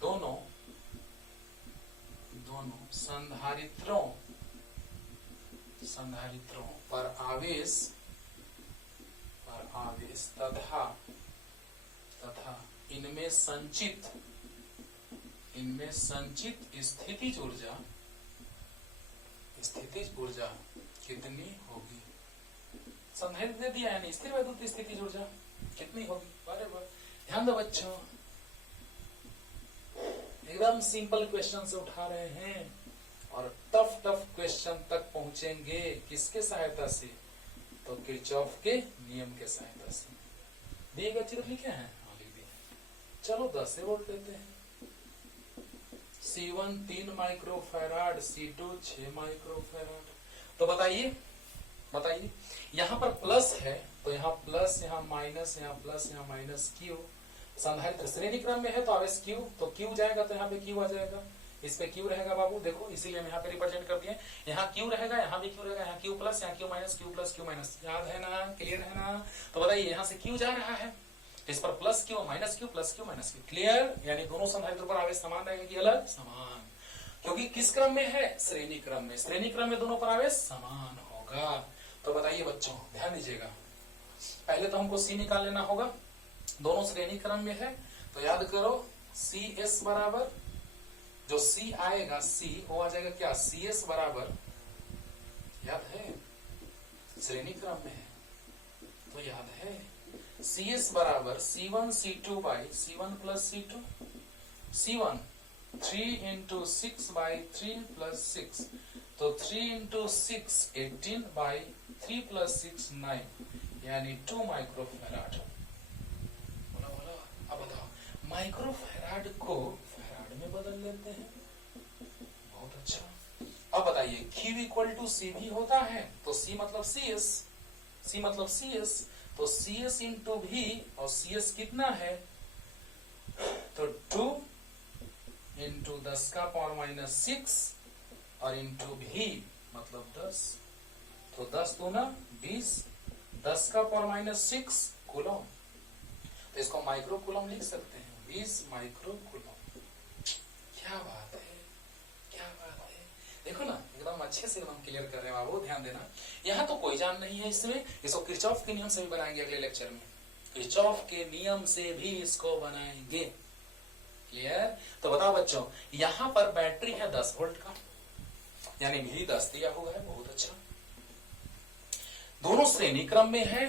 दोनों संधारित्रों पर आवेश तथा इनमें संचित स्थितिज ऊर्जा कितनी होगी? संधारित्र दे दिया, यानी स्थिर वैद्युत स्थितिज ऊर्जा कितनी होगी? बराबर, ध्यान दो बच्चों, एकदम सिंपल क्वेश्चन से उठा रहे हैं और टफ क्वेश्चन तक पहुंचेंगे किसके सहायता से? तो किरचॉफ के नियम के सहायता से। दिए गए चित्र लिखे हैं, लिख दिए। चलो 10 से वोल्ट लेते हैं। C1 3 microfarad, C2 6 microfarad. तो बताइए यहाँ पर प्लस है तो यहाँ प्लस, यहाँ माइनस, यहाँ प्लस, यहाँ माइनस, क्यू। संधारित्र श्रेणी क्रम में है तो आवेश क्यू, तो क्यू जाएगा तो यहाँ पे क्यू आ जाएगा, इस पे क्यू रहेगा बाबू, देखो इसीलिए हम यहाँ पे रिप्रेजेंट कर दिए, यहाँ क्यू रहेगा, यहाँ भी क्यू रहेगा, यहाँ क्यू प्लस, यहाँ Q minus, Q plus, Q minus, याद है ना, क्लियर है ना? तो बताइए यहाँ से क्यू जा रहा है, इस पर plus Q minus Q plus Q minus Q, clear? यानी दोनों संधारित्र पर आवेश समान रहेगा कि अलग? समान, क्योंकि किस क्रम में है? श्रेणी क्रम में। श्रेणी क्रम में दोनों पर आवेश समान होगा। तो बताइए बच्चों, ध्यान दीजिएगा, पहले तो हमको सी निकाल लेना होगा, दोनों श्रेणी क्रम में है तो याद करो सी एस बराबर, जो सी आएगा सी वो आ जाएगा क्या? सी एस बराबर, याद है श्रेणी क्रम में है तो याद है सी एस बराबर C1 C2 by C1 plus C2, C1 3 into 6 by 3 plus 6, तो 3 इंटू 6 18 बाई 3 प्लस 6 9, यानी 2 माइक्रोफैराड। बोला अब बताओ, माइक्रोफैराड को फैराड में बदल लेते हैं, बहुत अच्छा। अब बताइए Q इक्वल टू C भी होता है तो C मतलब CS, C मतलब CS, तो CS इंटू भी, और CS कितना है? तो 2 इंटू 10 का पावर माइनस 6 और इंटू भी मतलब 10, तो 10 दूना 20, 10 का पावर माइनस 6 कूलम, तो इसको माइक्रो कूलम लिख सकते हैं, 20 माइक्रो कूलम। क्या बात है, क्या बात है, देखो ना एकदम एकदम अच्छे से एकदम क्लियर कर रहे हैं बाबू, ध्यान देना। यहाँ तो कोई जान नहीं है इसमें, इसको किरचॉफ के नियम से भी बनाएंगे अगले लेक्चर में, किरचॉफ के नियम से भी इसको बनाएंगे। क्लियर? तो बताओ बच्चों, यहाँ पर बैटरी है 10 वोल्ट का, यानी भी 10 दिया हुआ है, बहुत अच्छा। दोनों श्रेणी क्रम में है,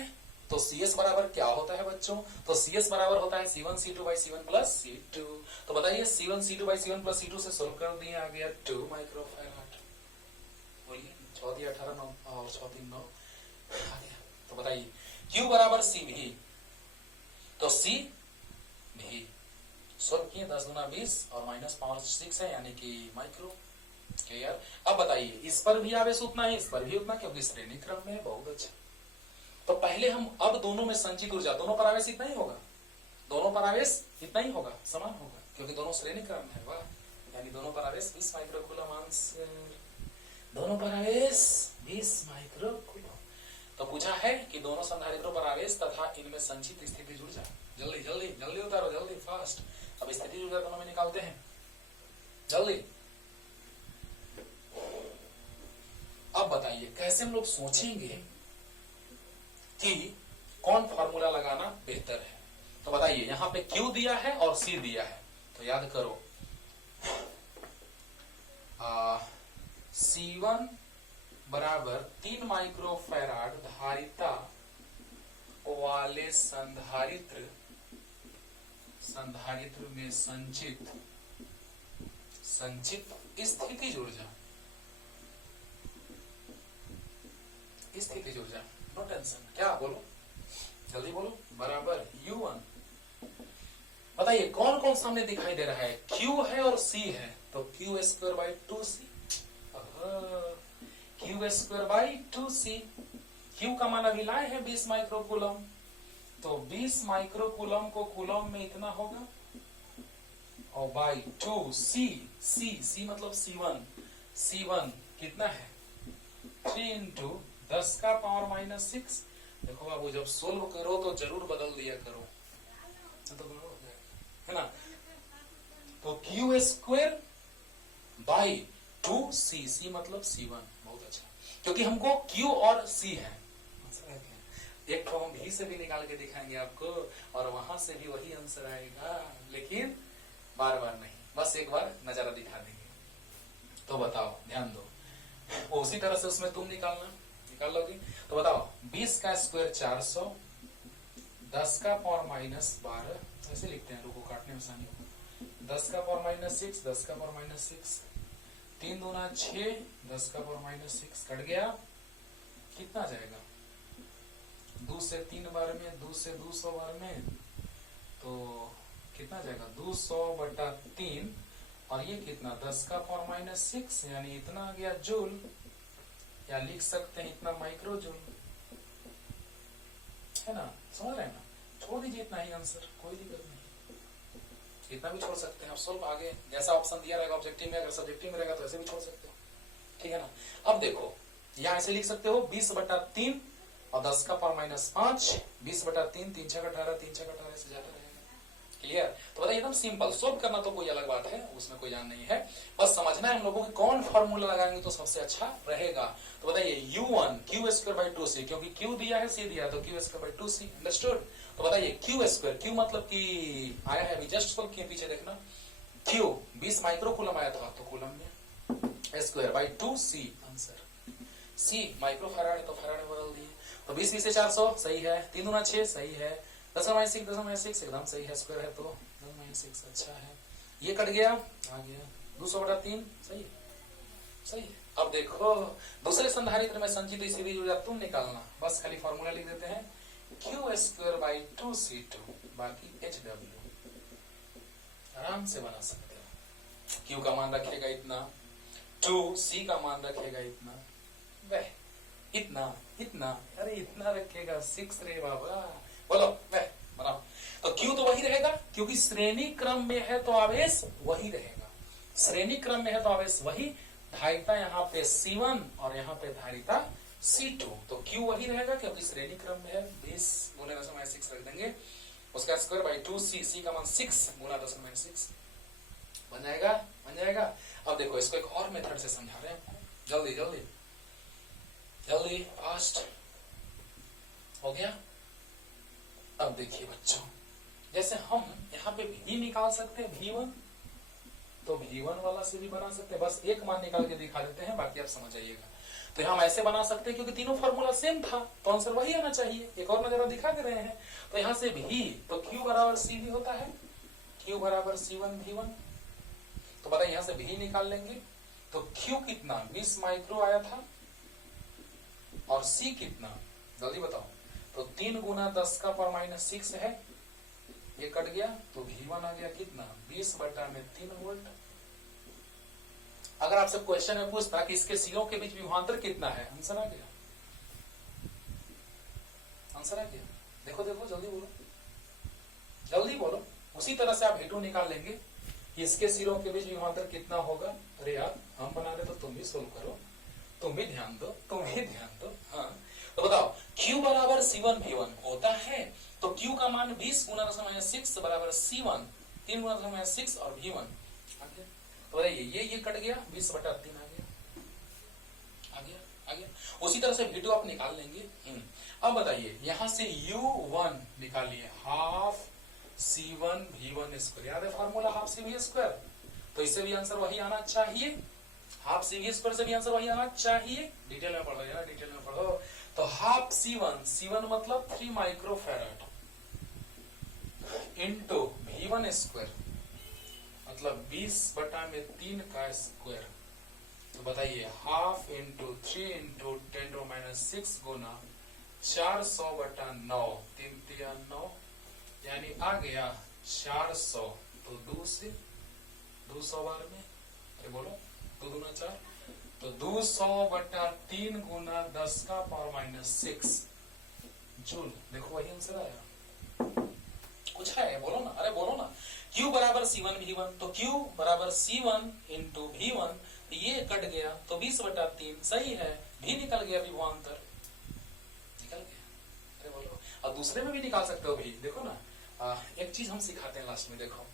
तो CS बराबर क्या होता है बच्चों? तो CS बराबर होता है C1 C2 by C1 plus C2। तो बताइए C1 C2 by C1 plus C2 से सोल्व कर दिए, आ गया 2 माइक्रोफैराड। बोलिए 6 दिया 18 9 और 6 3 9 आ गया। तो बताइए Q बराबर C भी, तो C भी सोल्व किए, 10 गुना 20 और माइनस पावर 6 है, यानी कि माइक्रो। क्लियर? अब बताइए इस पर भी आवेश उतना है, इस पर भी उतना, क्योंकि श्रेणी क्रम में है, बहुत अच्छा। तो पहले हम अब दोनों में संचित ऊर्जा, दोनों पर आवेश इतना ही होगा, दोनों पर आवेश इतना ही होगा, समान होगा, क्योंकि दोनों श्रेणी क्रम में है। वाह, यानी दोनों पर आवेश 20 माइक्रोकूलम आंसर, दोनों पर आवेश 20 माइक्रोकूलम। तो पूछा है कि दोनों संधारित्रों पर आवेश तथा इनमें संचित स्थितिज ऊर्जा। जल्दी जल्दी जल्दी उतारो, जल्दी फास्ट। अब स्थितिज ऊर्जा दोनों में निकालते हैं, जल्दी। अब बताइए कैसे हम लोग सोचेंगे कि कौन फॉर्मूला लगाना बेहतर है। तो बताइए यहाँ पे Q दिया है और C दिया है, तो याद करो C1 बराबर 3 माइक्रोफैराड धारिता वाले संधारित्र में संचित स्थितिज ऊर्जा, स्थितिज ऊर्जा, नो टेंशन। क्या बोलो, जल्दी बोलो, बराबर U1। बताइए कौन कौन सामने दिखाई दे रहा है? Q है और C है, तो Q square by 2C, Q square by 2C। Q का मान अभी लाए है 20 माइक्रोकूलम, तो 20 माइक्रोकूलम को कूलम में इतना होगा, और बाई 2C, C मतलब C1 कितना है? 3 इंटू 10 का पावर माइनस 6। देखो बाबू जब सोल्व करो तो जरूर बदल दिया करो, तो बड़ा हो जाएगा, है ना। तो Q स्क्वायर बाई 2C मतलब C1, बहुत अच्छा, क्योंकि हमको Q और C है। एक तो हम भी से भी निकाल के दिखाएंगे आपको, और वहां से भी वही आंसर आएगा, लेकिन बार बार नहीं, बस एक बार नजारा दिखा देंगे। तो बताओ, ध्यान दो, उसी तरह से उसमें तुम निकाल लोगे। तो बताओ 20 का स्क्वायर 400, 10 का पावर माइनस 12, ऐसे लिखते हैं, रुको काटने में आसानी हो। 10 का पावर माइनस 6, 10 का पावर माइनस 6, 3 दूना 6, 10 का पावर माइनस 6 कट गया, कितना जाएगा? 2 से 3 बार में, 2 से 200 बार में, तो कितना जाएगा? 200 बटा 3, और ये कितना? 10 का पावर माइनस 6, यानी इतना आ गया जूल, या लिख सकते हैं इतना माइक्रो जूल, है ना। समझ रहे हैं ना? छोड़ दीजिए इतना ही आंसर, कोई दिक्कत नहीं, इतना भी छोड़ सकते हैं। अब सोल्व आगे जैसा ऑप्शन दिया रहेगा ऑब्जेक्टिव में, अगर सब्जेक्टिव में रहेगा तो ऐसे भी छोड़ सकते हो, ठीक है ना। अब देखो यहाँ ऐसे लिख सकते हो 20 बटा 3 और 10 का पावर माइनस 5, 20 बटा 3, 3 6 18, 3 6 18 से ज्यादा रहेगा। क्लियर? तो बताइए एकदम सिंपल, सोल्व करना तो कोई अलग बात है, उसमें कोई जान नहीं है, बस समझना है हम लोगों को कौन फॉर्मूला लगाएंगे तो सबसे अच्छा रहेगा। तो बताइए U1 Q square by 2C, क्योंकि Q दिया है C दिया, तो Q square by 2C, understood. तो बताइए Q स्क्वायर, Q मतलब कि आया है अभी जस्ट सोल्व किए, पीछे देखना, Q 20 माइक्रोकूलम आया था, तो कूलम में square by 2C answer, C microfarad तो फैराड में बदल दिए, तो 20 20 से 400 सही है, 3 दूना 6 सही है, 10 माइनस 6 एकदम सही है, स्क्वायर है तो 10 माइनस 6 अच्छा है, ये कट गया, आ गया 200 बटा 3 सही है, सही है। अब देखो दूसरे संधारित्र में संचित स्थितिज ऊर्जा तुम निकालना, बस खाली फॉर्मूला लिख देते हैं, Q स्क्वायर बाई 2C2, बाकी HW आराम से बना सकते हो। Q का मान रखेगा इतना, 2C का मान रखेगा इतना, वह इतना इतना, अरे इतना रखेगा 6 रे बाबा, बोलो वह बनाओ। तो Q तो वही रहेगा, क्योंकि श्रेणी क्रम में है तो आवेश वही रहेगा, श्रेणी क्रम में है तो आवेश वही, धारिता यहाँ पे C1 और यहाँ पे धारिता C2, तो Q वही रहेगा क्योंकि श्रेणी क्रम में है, 20 गुना 10 माइनस 6 रख देंगे, उसका स्क्वायर बाई 2C, C का मान 6 गुना 10 माइनस 6 बन जाएगा। अब देखो इसको एक और मेथड से समझा रहे हैं, जल्दी जल्दी जल्दी, फास्ट हो गया। अब देखिए बच्चों, जैसे हम यहाँ पे भी निकाल सकते हैं V1, तो V1 वाला से भी बना सकते हैं। बस एक मान निकाल के दिखा देते हैं, बाकी आप समझ आइएगा। तो हम ऐसे बना सकते हैं क्योंकि तीनों फॉर्मूला सेम था, तो आंसर वही आना चाहिए। एक और नजर दिखा दे रहे हैं, तो यहाँ से भी तो Q बराबर C भी होता है, Q बराबर C1 V1। तो बताइए यहाँ से भी निकाल लेंगे, तो Q कितना 20 माइक्रो आया था और C कितना, जल्दी बताओ। तो 3 गुना 10 का पावर माइनस 6 है, ये कट गया, तो V1 आ गया कितना 20/3 वोल्ट। अगर आपसे क्वेश्चन में पूछता कि इसके सिरों के बीच विभवांतर कितना है, आंसर आ गया, आंसर आ गया। देखो देखो जल्दी बोलो, जल्दी बोलो। उसी तरह से आप V2 निकाल लेंगे कि इसके सिरों के बीच विभवांतर कितना होगा। अरे यार हम बना रहे तो तुम भी सोल्व करो, तुम भी ध्यान दो, तुम भी ध्यान दो। हाँ तो बताओ, Q बराबर C1 V1 होता है, तो Q का मान 20 गुना 10⁻6 बराबर C1, 3 गुना 10⁻6 और V1 आ गया। तो ये कट गया, 20/3 आ गया। उसी तरह से V2 आप निकाल लेंगे। अब बताइए यहाँ से U1 निकालिए, हाफ C1 V1 स्क्वायर, याद है फॉर्मूला हाफ CV स्क्वायर, तो इससे भी आंसर वही आना चाहिए, हाफ CV स्क्वायर से भी आंसर वही आना चाहिए। डिटेल में पढ़ो यार, डिटेल में पढ़ो। तो हाफ C1 मतलब 3 micro farad into V1 square मतलब 20/3 का स्क्वायर। तो बताइए हाफ इंटू 3 इंटू 10⁻6 गुना 400/9, 3 3 9, यानी आ गया 400। तो 200 बार में, अरे बोलो 2 दूना 4, तो 200/3 गुना 10 का पावर माइनस 6 जूल। देखो वही आंसर आया, कुछ है बोलो ना, अरे बोलो ना। Q बराबर C1 V1, तो Q बराबर C1 इंटू V1, ये कट गया तो 20/3 सही है, भी निकल गया विभवांतर, निकल गया। अरे बोलो, अब दूसरे में भी निकाल सकते हो भी, देखो ना। एक चीज हम सिखाते हैं लास्ट में, देखो।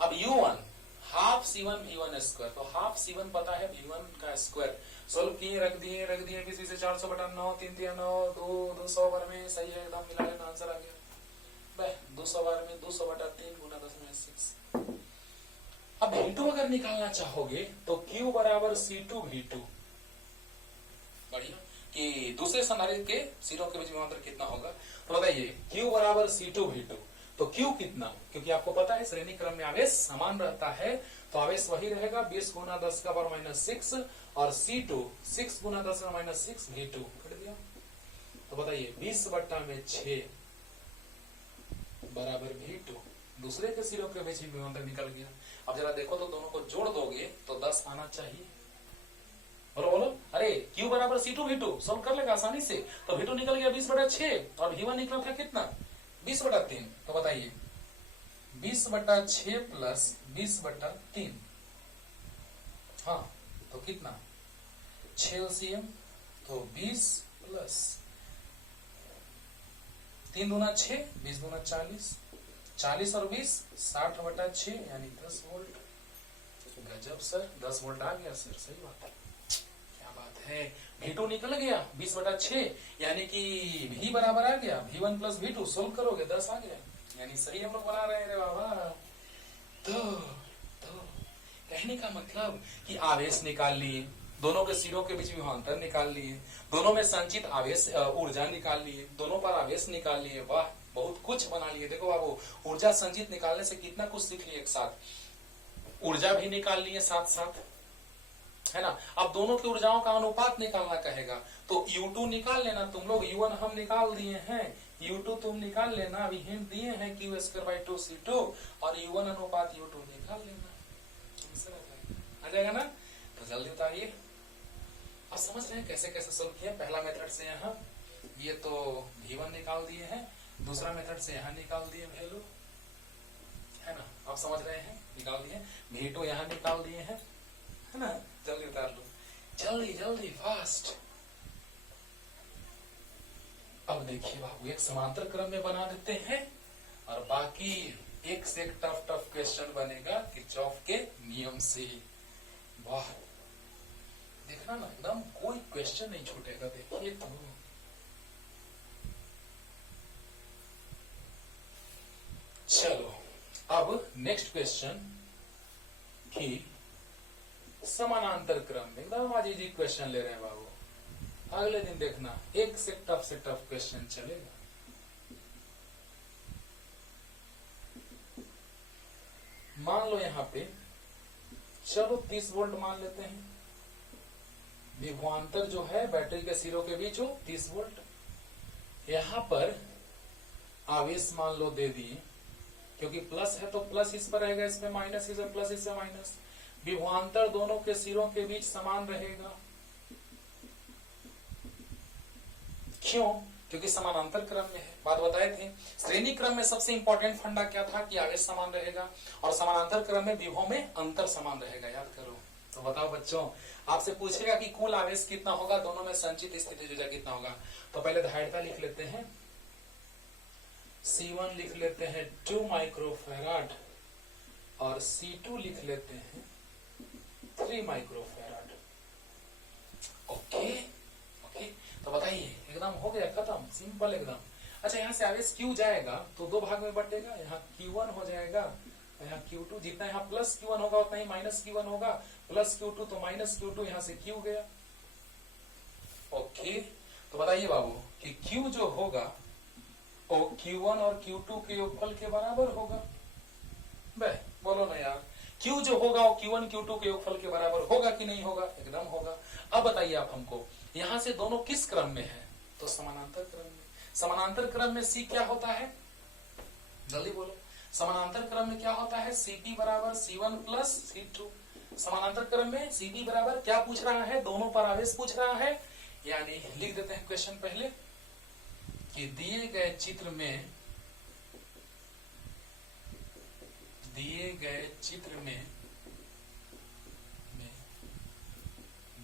अब U1 half C1 V1 square, तो हाफ C1 पता है, V1 का स्क्वायर सोल्व किए, रख दिए 20 से 400/9, 3 3 9, 200 बार में सही है, एकदम मिला लेना, आंसर आ गया। 200 बार में 200/3 गुना 10⁻6। अब V2 अगर निकालना चाहोगे तो Q बराबर C2 V2, बढ़िया, कि दूसरे संधारित्र के सिरों के बीच विभवांतर कितना होगा। तो बताइए Q बराबर C2 V2, तो Q कितना, क्योंकि आपको पता है श्रेणी क्रम में आवेश समान रहता है, तो आवेश वही रहेगा 20 गुना 10 का पावर माइनस 6 और C2 6 गुना 10 का माइनस 6 V2 कर दिया। तो बताइए 20/6 बराबर V2, दूसरे के सिरों के बीच विभवांतर निकल गया। अब जरा देखो तो दोनों को जोड़ दोगे तो 10 आना चाहिए, बोलो बोलो। अरे Q बराबर C2 V2 सोल्व कर लेगा आसानी से, तो V2 निकल गया 20/6 और V1 निकला था कितना 20/3। तो बताइए 20/6 प्लस 20/3, हाँ तो कितना 6 LCM, तो 20 प्लस 3 दूना 6, 20 दूना 40, 40 और 20 60/6 यानी 10 वोल्ट। गजब सर, 10 वोल्ट आ गया सर, सही बात है, क्या बात है। V2 निकल गया 20/6, यानी कि V बराबर आ गया V1 प्लस V2, सोल्व करोगे 10 आ गया, यानी सही हम लोग बना रहे हैं बाबा। तो कहने का मतलब कि आवेश निकाल लिए, दोनों के सिरों के बीच विभवांतर निकाल लिए, दोनों में संचित आवेश ऊर्जा निकाल लिए, दोनों पर आवेश निकाल लिए, वाह बहुत कुछ बना लिए। देखो बाबू, ऊर्जा संचित निकालने से कितना कुछ सीख लिए एक साथ, ऊर्जा भी निकाल लिए साथ साथ, है ना। अब दोनों की ऊर्जाओं का अनुपात निकालना कहेगा, तो U2 निकाल लेना तुम लोग, U1 हम निकाल दिए हैं, U2 तुम निकाल लेना, अभी हिंट दिए हैं Q²/2 C2 और U1 अनुपात U2 निकाल लेना, आ जाएगा ना। तो जल्दी बताइए, आप समझ रहे हैं कैसे कैसे सोल्व किया। पहला मेथड से यहाँ ये तो V1 निकाल दिए हैं, दूसरा मेथड से यहाँ निकाल दिए वैल्यू, है ना, आप समझ रहे हैं, निकाल दिए। V2 यहाँ निकाल दिए हैं, है ना। जल्दी उतार लो, जल्दी जल्दी फास्ट। अब देखिए बाबू, एक समांतर क्रम में बना देते हैं और बाकी एक से एक टफ टफ क्वेश्चन बनेगा किरचॉफ के नियम से। वाह देखना ना, एकदम कोई क्वेश्चन नहीं छूटेगा, देखिए तो। चलो अब नेक्स्ट क्वेश्चन कि समानांतर क्रम, एकदम आज इजी क्वेश्चन ले रहे हैं बाबू, अगले दिन देखना एक से टफ क्वेश्चन चलेगा। मान लो यहां पे, चलो 30 वोल्ट मान लेते हैं, विभवांतर जो है बैटरी के सिरों के बीच हो 30 वोल्ट। यहां पर आवेश मान लो दे दिए, क्योंकि प्लस है तो प्लस इस पर रहेगा, इसमें माइनस, इसमें प्लस, इसमें माइनस। विभवांतर दोनों के सिरों के बीच समान रहेगा, क्यों? क्योंकि समानांतर क्रम में है। बात बताए थे, श्रेणी क्रम में सबसे इंपॉर्टेंट फंडा क्या था कि आवेश समान रहेगा, और समानांतर क्रम में विभव में अंतर समान रहेगा, याद करो। तो बताओ बच्चों, आपसे पूछेगा कि कुल आवेश कितना होगा, दोनों में संचित स्थितिज ऊर्जा कितना होगा। तो पहले धारिता लिख लेते हैं, C1 लिख लेते हैं 2 माइक्रोफैराड, और C2 लिख लेते हैं 3 माइक्रोफैराड। ओके ओके, तो बताइए, एकदम हो गया, खत्म, सिंपल एकदम। अच्छा, यहाँ से आवेश Q जाएगा तो दो भाग में बटेगा, यहाँ Q1 हो जाएगा, यहाँ Q2, जितना यहाँ प्लस Q1 होगा उतना ही माइनस Q1 होगा, प्लस Q2 तो माइनस Q2, यहाँ से Q गया। ओके, तो बताइए बाबू कि Q जो होगा वो Q1 और Q2 के योगफल के बराबर होगा। बे बोलो ना यार, Q जो होगा वो Q1 Q2 के योगफल के बराबर होगा कि नहीं होगा? एकदम होगा। अब बताइए आप हमको, यहां से दोनों किस क्रम में है? तो समानांतर क्रम में। समानांतर क्रम में C क्या होता है? जल्दी बोलो। समानांतर क्रम में क्या होता है? Cp बराबर C1 प्लस C2। समानांतर क्रम में Cp बराबर क्या पूछ रहा है? दोनों पर आवेश पूछ रहा है। यानी लिख देते हैं क्वेश्चन पहले कि दिए गए चित्र में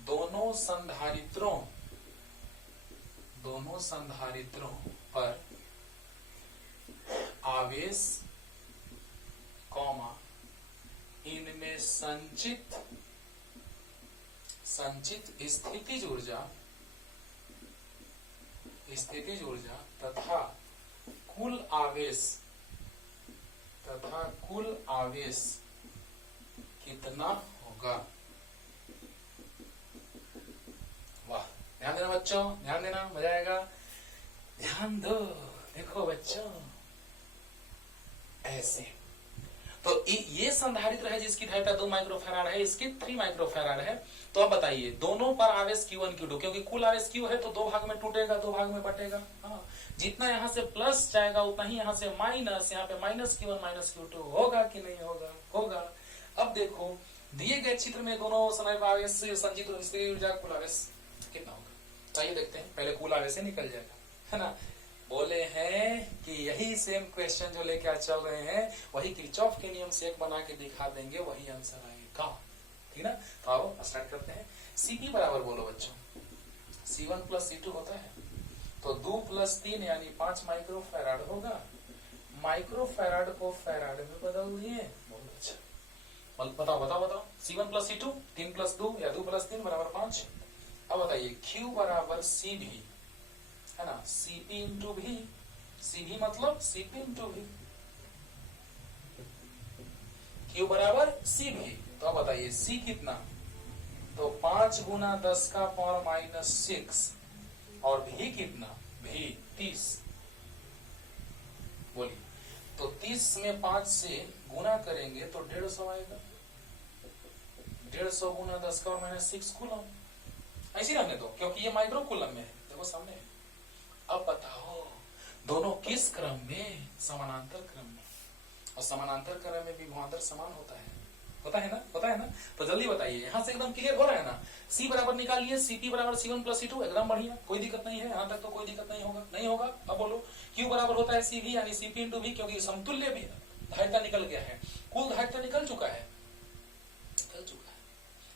दोनों संधारित्रों पर आवेश कॉमा इनमें संचित स्थितिज ऊर्जा तथा कुल आवेश कितना होगा? वाह, ध्यान देना बच्चों, ध्यान देना, मजा आएगा। ध्यान दो, देखो बच्चों, ऐसे तो ये संधारित्र है जिसकी धारिता 2 माइक्रोफैराड है, इसकी 3 माइक्रोफैराड है। तो अब बताइए, दोनों पर आवेश Q1 Q2, क्योंकि कुल आवेश Q है तो दो भाग में टूटेगा, दो भाग में बटेगा। हाँ, जितना यहाँ से प्लस जाएगा उतना ही यहाँ से माइनस, यहाँ पे माइनस Q1 माइनस Q2 होगा कि नहीं होगा? होगा। अब देखो, दिए गए चित्र में दोनों संधारित्र आवेश संचित ऊर्जा कुल आवेश कितना होगा? चाहिए देखते हैं, पहले कुल आवेश से निकल जाएगा, है ना। बोले हैं कि यही सेम क्वेश्चन जो लेके चल रहे हैं, वही किरचॉफ के नियम से एक बना के दिखा देंगे, वही आंसर आएगा, ठीक ना। तो आओ स्टार्ट करते हैं। Cp बराबर बोलो बच्चों, C1 प्लस C2 होता है, तो 2 प्लस 3 यानी 5 माइक्रोफैराड होगा। माइक्रोफैराड को फैराड में बदल दिए, बहुत अच्छा। बताओ C1 प्लस C2, 3 प्लस 2 या 2 प्लस 3 बराबर 5। अब बताइए, Q बराबर Cv, है ना, Cp इंटू भी, Cv मतलब Cp इंटू भी, Q बराबर Cv। तो अब बताइए C कितना? तो 5 गुना 10 का पावर माइनस 6, और भी कितना? भी 30। बोलिए, तो 30 में 5 से गुना करेंगे तो 150 आएगा। 150 गुना 10 का पावर माइनस 6 कूलम, ऐसे रहने दो क्योंकि ये माइक्रो कूलम में है, देखो सामने है। अब बताओ, दोनों किस क्रम में? समानांतर क्रम में। और समानांतर क्रम में विभवांतर समान होता है ना। तो जल्दी बताइए, यहां से एकदम क्लियर हो रहा है ना। C बराबर निकालिए, Cp बराबर C1 प्लस C2, एकदम बढ़िया, कोई दिक्कत नहीं है, यहां तक तो कोई दिक्कत नहीं होगा। अब बोलो, Q बराबर होता है Cv यानी Cp इंटू भी, क्योंकि समतुल्य भी धारिता निकल गया है, कुल धारिता निकल चुका है।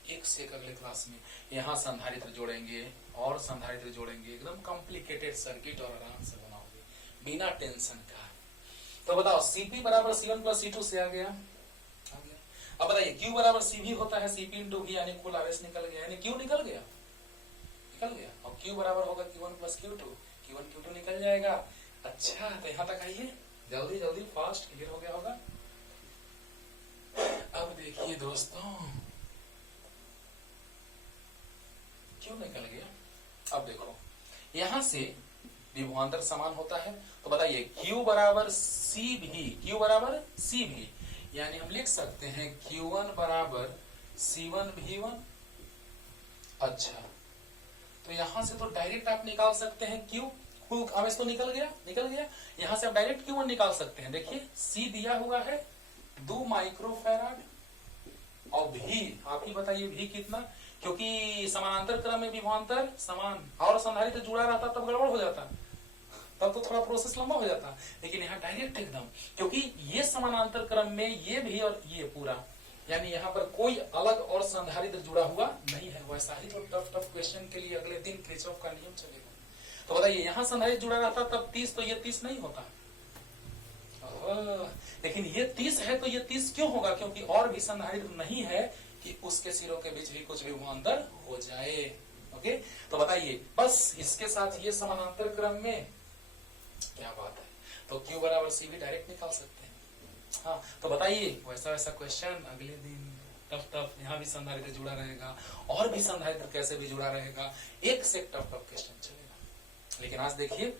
एक से अगले क्लास में यहाँ संधारित्र जोड़ेंगे और संधारित्र जोड़ेंगे, एकदम कॉम्प्लिकेटेड सर्किट, और आराम से बनाओगे बिना टेंशन का। तो बताओ, Cp बराबर C1 प्लस C2 से आ गया। अब बताइए Q बराबर सी भी होता है CP इंटू वी, यानी कुल आवेश निकल गया, यानी Q निकल गया, और Q बराबर होगा Q1 plus Q2, Q1 Q2 निकल जाएगा। अच्छा तो यहां तक आइए, जल्दी जल्दी फास्ट क्लियर हो गया होगा। अब देखिए दोस्तों क्यों निकल गया। अब देखो यहां से विभवांतर समान होता है, तो बताइए Q बराबर सी भी, Q बराबर सी भी, यानी हम लिख सकते हैं Q1 बराबर C1 V1। अच्छा तो यहां से तो डायरेक्ट आप निकाल सकते हैं Q, कुल आवेश तो निकल गया, यहां से आप डायरेक्ट Q1 निकाल सकते हैं। देखिए C दिया हुआ है 2 माइक्रोफैराड, और V आप ही बताइए V कितना, क्योंकि समानांतर क्रम में विभवांतर समान और संधारित्र जुड़ा रहता तब गड़बड़ हो जाता, तब तो थोड़ा प्रोसेस लंबा हो जाता, लेकिन यहाँ डायरेक्ट एकदम, क्योंकि ये समानांतर क्रम में ये भी और ये पूरा, यानी यहाँ पर कोई अलग और संधारित्र जुड़ा हुआ नहीं है। वैसा ही तो टफ क्वेश्चन के लिए अगले दिन किरचॉफ का नियम चलेगा। तो बताइए यहाँ संधारित्र जुड़ा रहता तब 30, तो ये 30 नहीं होता, लेकिन ये 30 है तो ये 30 क्यों होगा, क्योंकि और भी संधारित्र नहीं है कि उसके सिरों के बीच भी कुछ विभवांतर हो जाए। ओके तो बताइए बस इसके साथ ये समानांतर क्रम में क्या बात है, तो Q बराबर सी भी डायरेक्ट निकाल सकते हैं। हाँ तो बताइए वैसा क्वेश्चन अगले दिन टफ यहाँ भी संधारित्र जुड़ा रहेगा, और भी संधारित्र कैसे भी जुड़ा रहेगा, एक से एक टफ क्वेश्चन चलेगा। लेकिन आज देखिए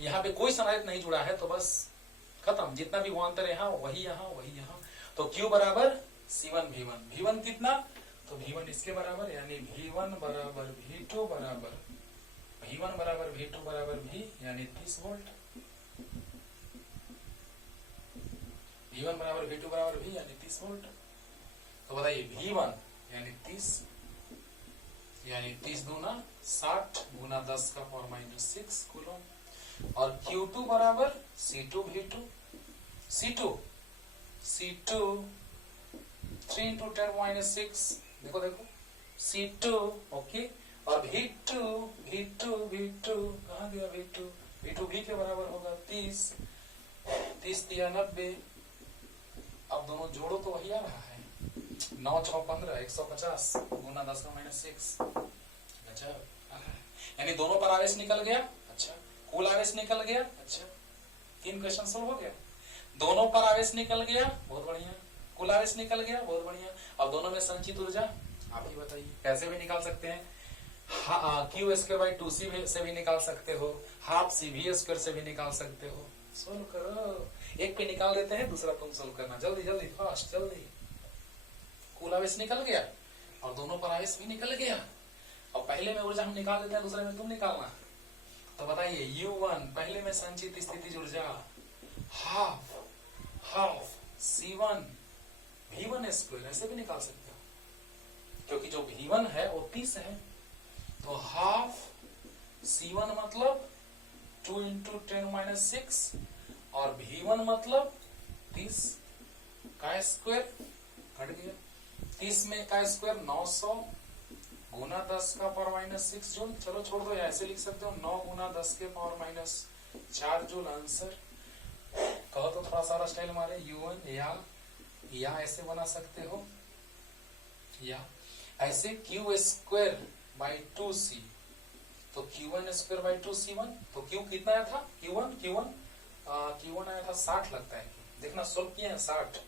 यहाँ पे कोई संधारित्र नहीं जुड़ा है, तो बस खत्म, जितना भी विभवांतर यहाँ वही यहाँ, तो Q बराबर C1 V1, V1 कितना, तो V1 इसके बराबर, यानी V1 बराबर V2 बराबर V2 बराबर V, यानी 30 वोल्ट, V1 बराबर V2 बराबर V, यानी 30 वोल्ट। तो बताइए V1 यानी 30, यानी 30 दूना 60 गुना 10 का पावर माइनस 6 कूलम, और Q2 बराबर C2 V2, C2 3 into 10 minus 6, देखो C2 ओके, और V2 कहाँ गया V2 V के बराबर होगा 30 दिया 90, अब दोनों जोड़ो तो वही आ रहा है 9 6 15 150 गुना 10 का माइनस 6, अच्छा यानी दोनों पर आवेश निकल गया। अच्छा कुल आवेश निकल गया। अच्छा 3 क्वेश्चन सोल्व हो गया, दोनों पर आवेश निकल गया, बहुत बढ़िया, कुल आवेश निकल गया, बहुत बढ़िया, अब दोनों में संचित ऊर्जा आप ही बताइए कैसे भी निकाल सकते हैं। Q स्क्वायर बाई 2C से भी निकाल सकते हो, हाफ CV स्क्वायर से भी निकाल सकते हो। सोल्व करो, एक पे निकाल देते हैं, दूसरा तुम सोल्व करना, जल्दी फास्ट जल्दी। कुल आवेश निकल गया और दोनों पर आवेश भी निकल गया, और पहले में ऊर्जा हम निकाल देते हैं, दूसरे में तुम निकालना। तो बताइए U1 पहले में संचित स्थितिज ऊर्जा हाफ C1 V1 स्क्वायर, ऐसे भी निकाल सकते हो, क्योंकि जो V1 है वो 30 है, तो हाफ C1 मतलब 2 इंटू 10 माइनस 6, और V1 मतलब 30 का स्क्वायर, कट गया 30 में का स्क्वायर 900 गुना 10 का पावर माइनस 6 जूल, चलो छोड़ दो, ऐसे लिख सकते हो 9 गुना 10 के पावर माइनस 4 जूल आंसर। कहो तो थोड़ा सारा स्टाइल मारे, U1 या ऐसे बना सकते हो, या ऐसे Q स्क्वायर बाई 2C, तो Q1 स्क्वायर बाई 2C1, तो Q कितना आया था, Q1 आया था 60 लगता है, देखना सोल्व किए हैं 60,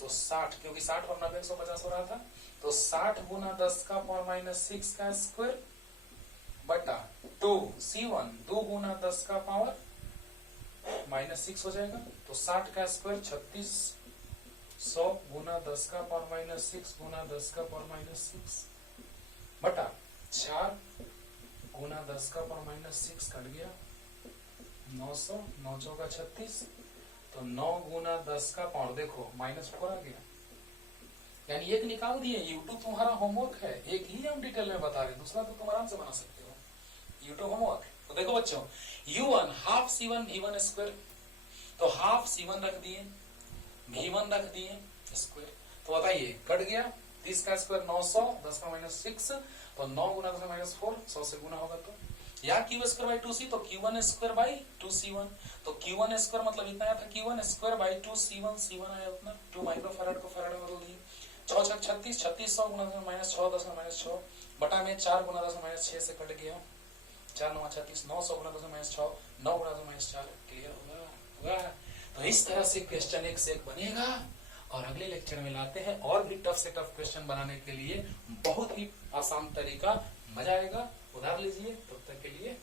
तो 60 क्योंकि 60 और 90 150 हो रहा था, तो 60 गुना 10 का पावर माइनस 6 का स्क्वायर बटा 2C1 2 गुना 10 का पावर माइनस 6 हो जाएगा, तो 60 का स्क्वायर 3600 गुना 10 का पावर माइनस 6 गुना 10 का पावर माइनस 6 बटा 4 गुना 10 का पावर माइनस 6, कट गया 900, 9 चौका 36, तो 9 गुना 10 का पावर, देखो माइनस 4 आ गया, यानी एक निकाल दिए। यूट्यूब तुम्हारा होमवर्क है, एक ही हम डिटेल में बता रहे हैं, दूसरा तो तुम आराम से बना सकते हो, यूट्यूब होमवर्क। तो देखो बच्चों U1 half C1 V1 square, तो हाफ C1 रख दिए, V1 रख दिए स्क्वायर, तो बताइए कट गया 30 का स्क्वायर 900 10 का माइनस 6, तो 9 गुना 10 का माइनस 4, 100 से गुना होगा, तो या क्यू स्क्वायर बाई 2c, तो Q1 स्क्वायर बाई 2C1, तो Q1 स्क्वायर मतलब इतना आया था, Q1 square by 2C1, C1 आया उतना, 2 माइक्रोफैराड को फैराड में बदल दिए। 6 6 36, 3600 गुना 10 माइनस 6 10 माइनस 6 बटा में 4 गुना 10 माइनस 6 से कट गया, 4 9 36, 900 गुना 10 माइनस 6, 9 गुना 10 माइनस 4। क्लियर होगा? तो इस तरह से क्वेश्चन एक से एक बनेगा, और अगले लेक्चर में लाते हैं और भी टफ से टफ क्वेश्चन बनाने के लिए, बहुत ही आसान तरीका, मजा आएगा। उधार लीजिए, तब तक के लिए